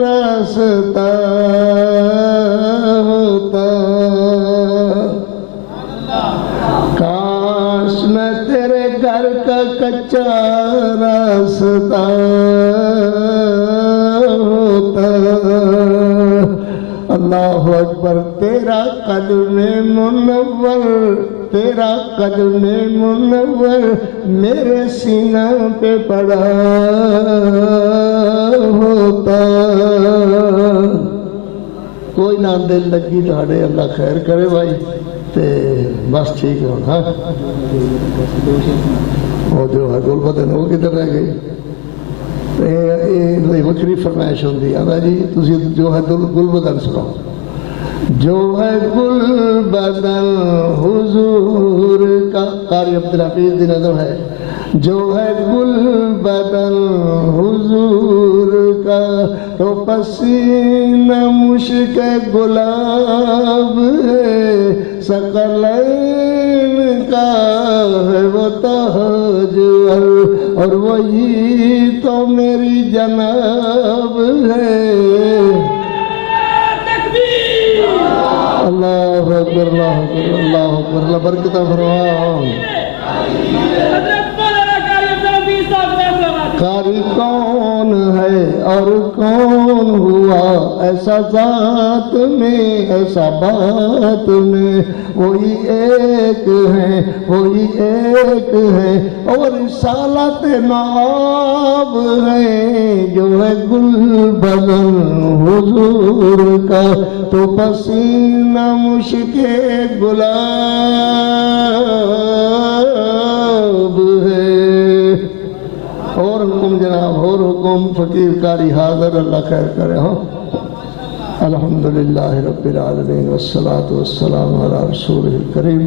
راستہ ہوتا، کاش میں تیرے گھر کا کچا راستہ ہوتا، اللہ اکبر، تیرا قدم منور، تیرا قدم منور میرے سینہ پہ پڑا ہوتا، کوئی نہ دل لگی تھاڑے، اللہ خیر کرے بھائی، تے بس ٹھیک ہے۔ ہاں وہ جو ہے گل بدن وہ کدھر رہ گئی، یہ وکری فرمائش ہوندی ہے جی، تسی جو ہے گل بدن سناؤ، جو ہے گل بدن حضور کا، قاری عبدالحفیظ دی نظم ہے، جو ہے گل بدن حضور کا، تو پسینہ مشک گلاب ہے، ثقلین کا ہے وہ تاج، اور وہی تو میری جناب ہے، اللہ اکبر، اللہ اکبر، اللہ اکبر، اللہ برکتہ فرماؤ۔ قاری کون ہے اور کون ہوا ایسا ذات میں، ایسا بات میں، وہی ایک ہے، وہی ایک ہے، اور رسالت معاب ہے، جو ہے گل بدن حضور کا، تو پسینہ مشک گلاب ہے۔ اور حکم جناب، اور حکم، فقیر قاری حاضر، اللہ خیر کرے۔ ہاں الحمدللہ رب العالمین والصلاة والسلام علی رسولہ الکریم۔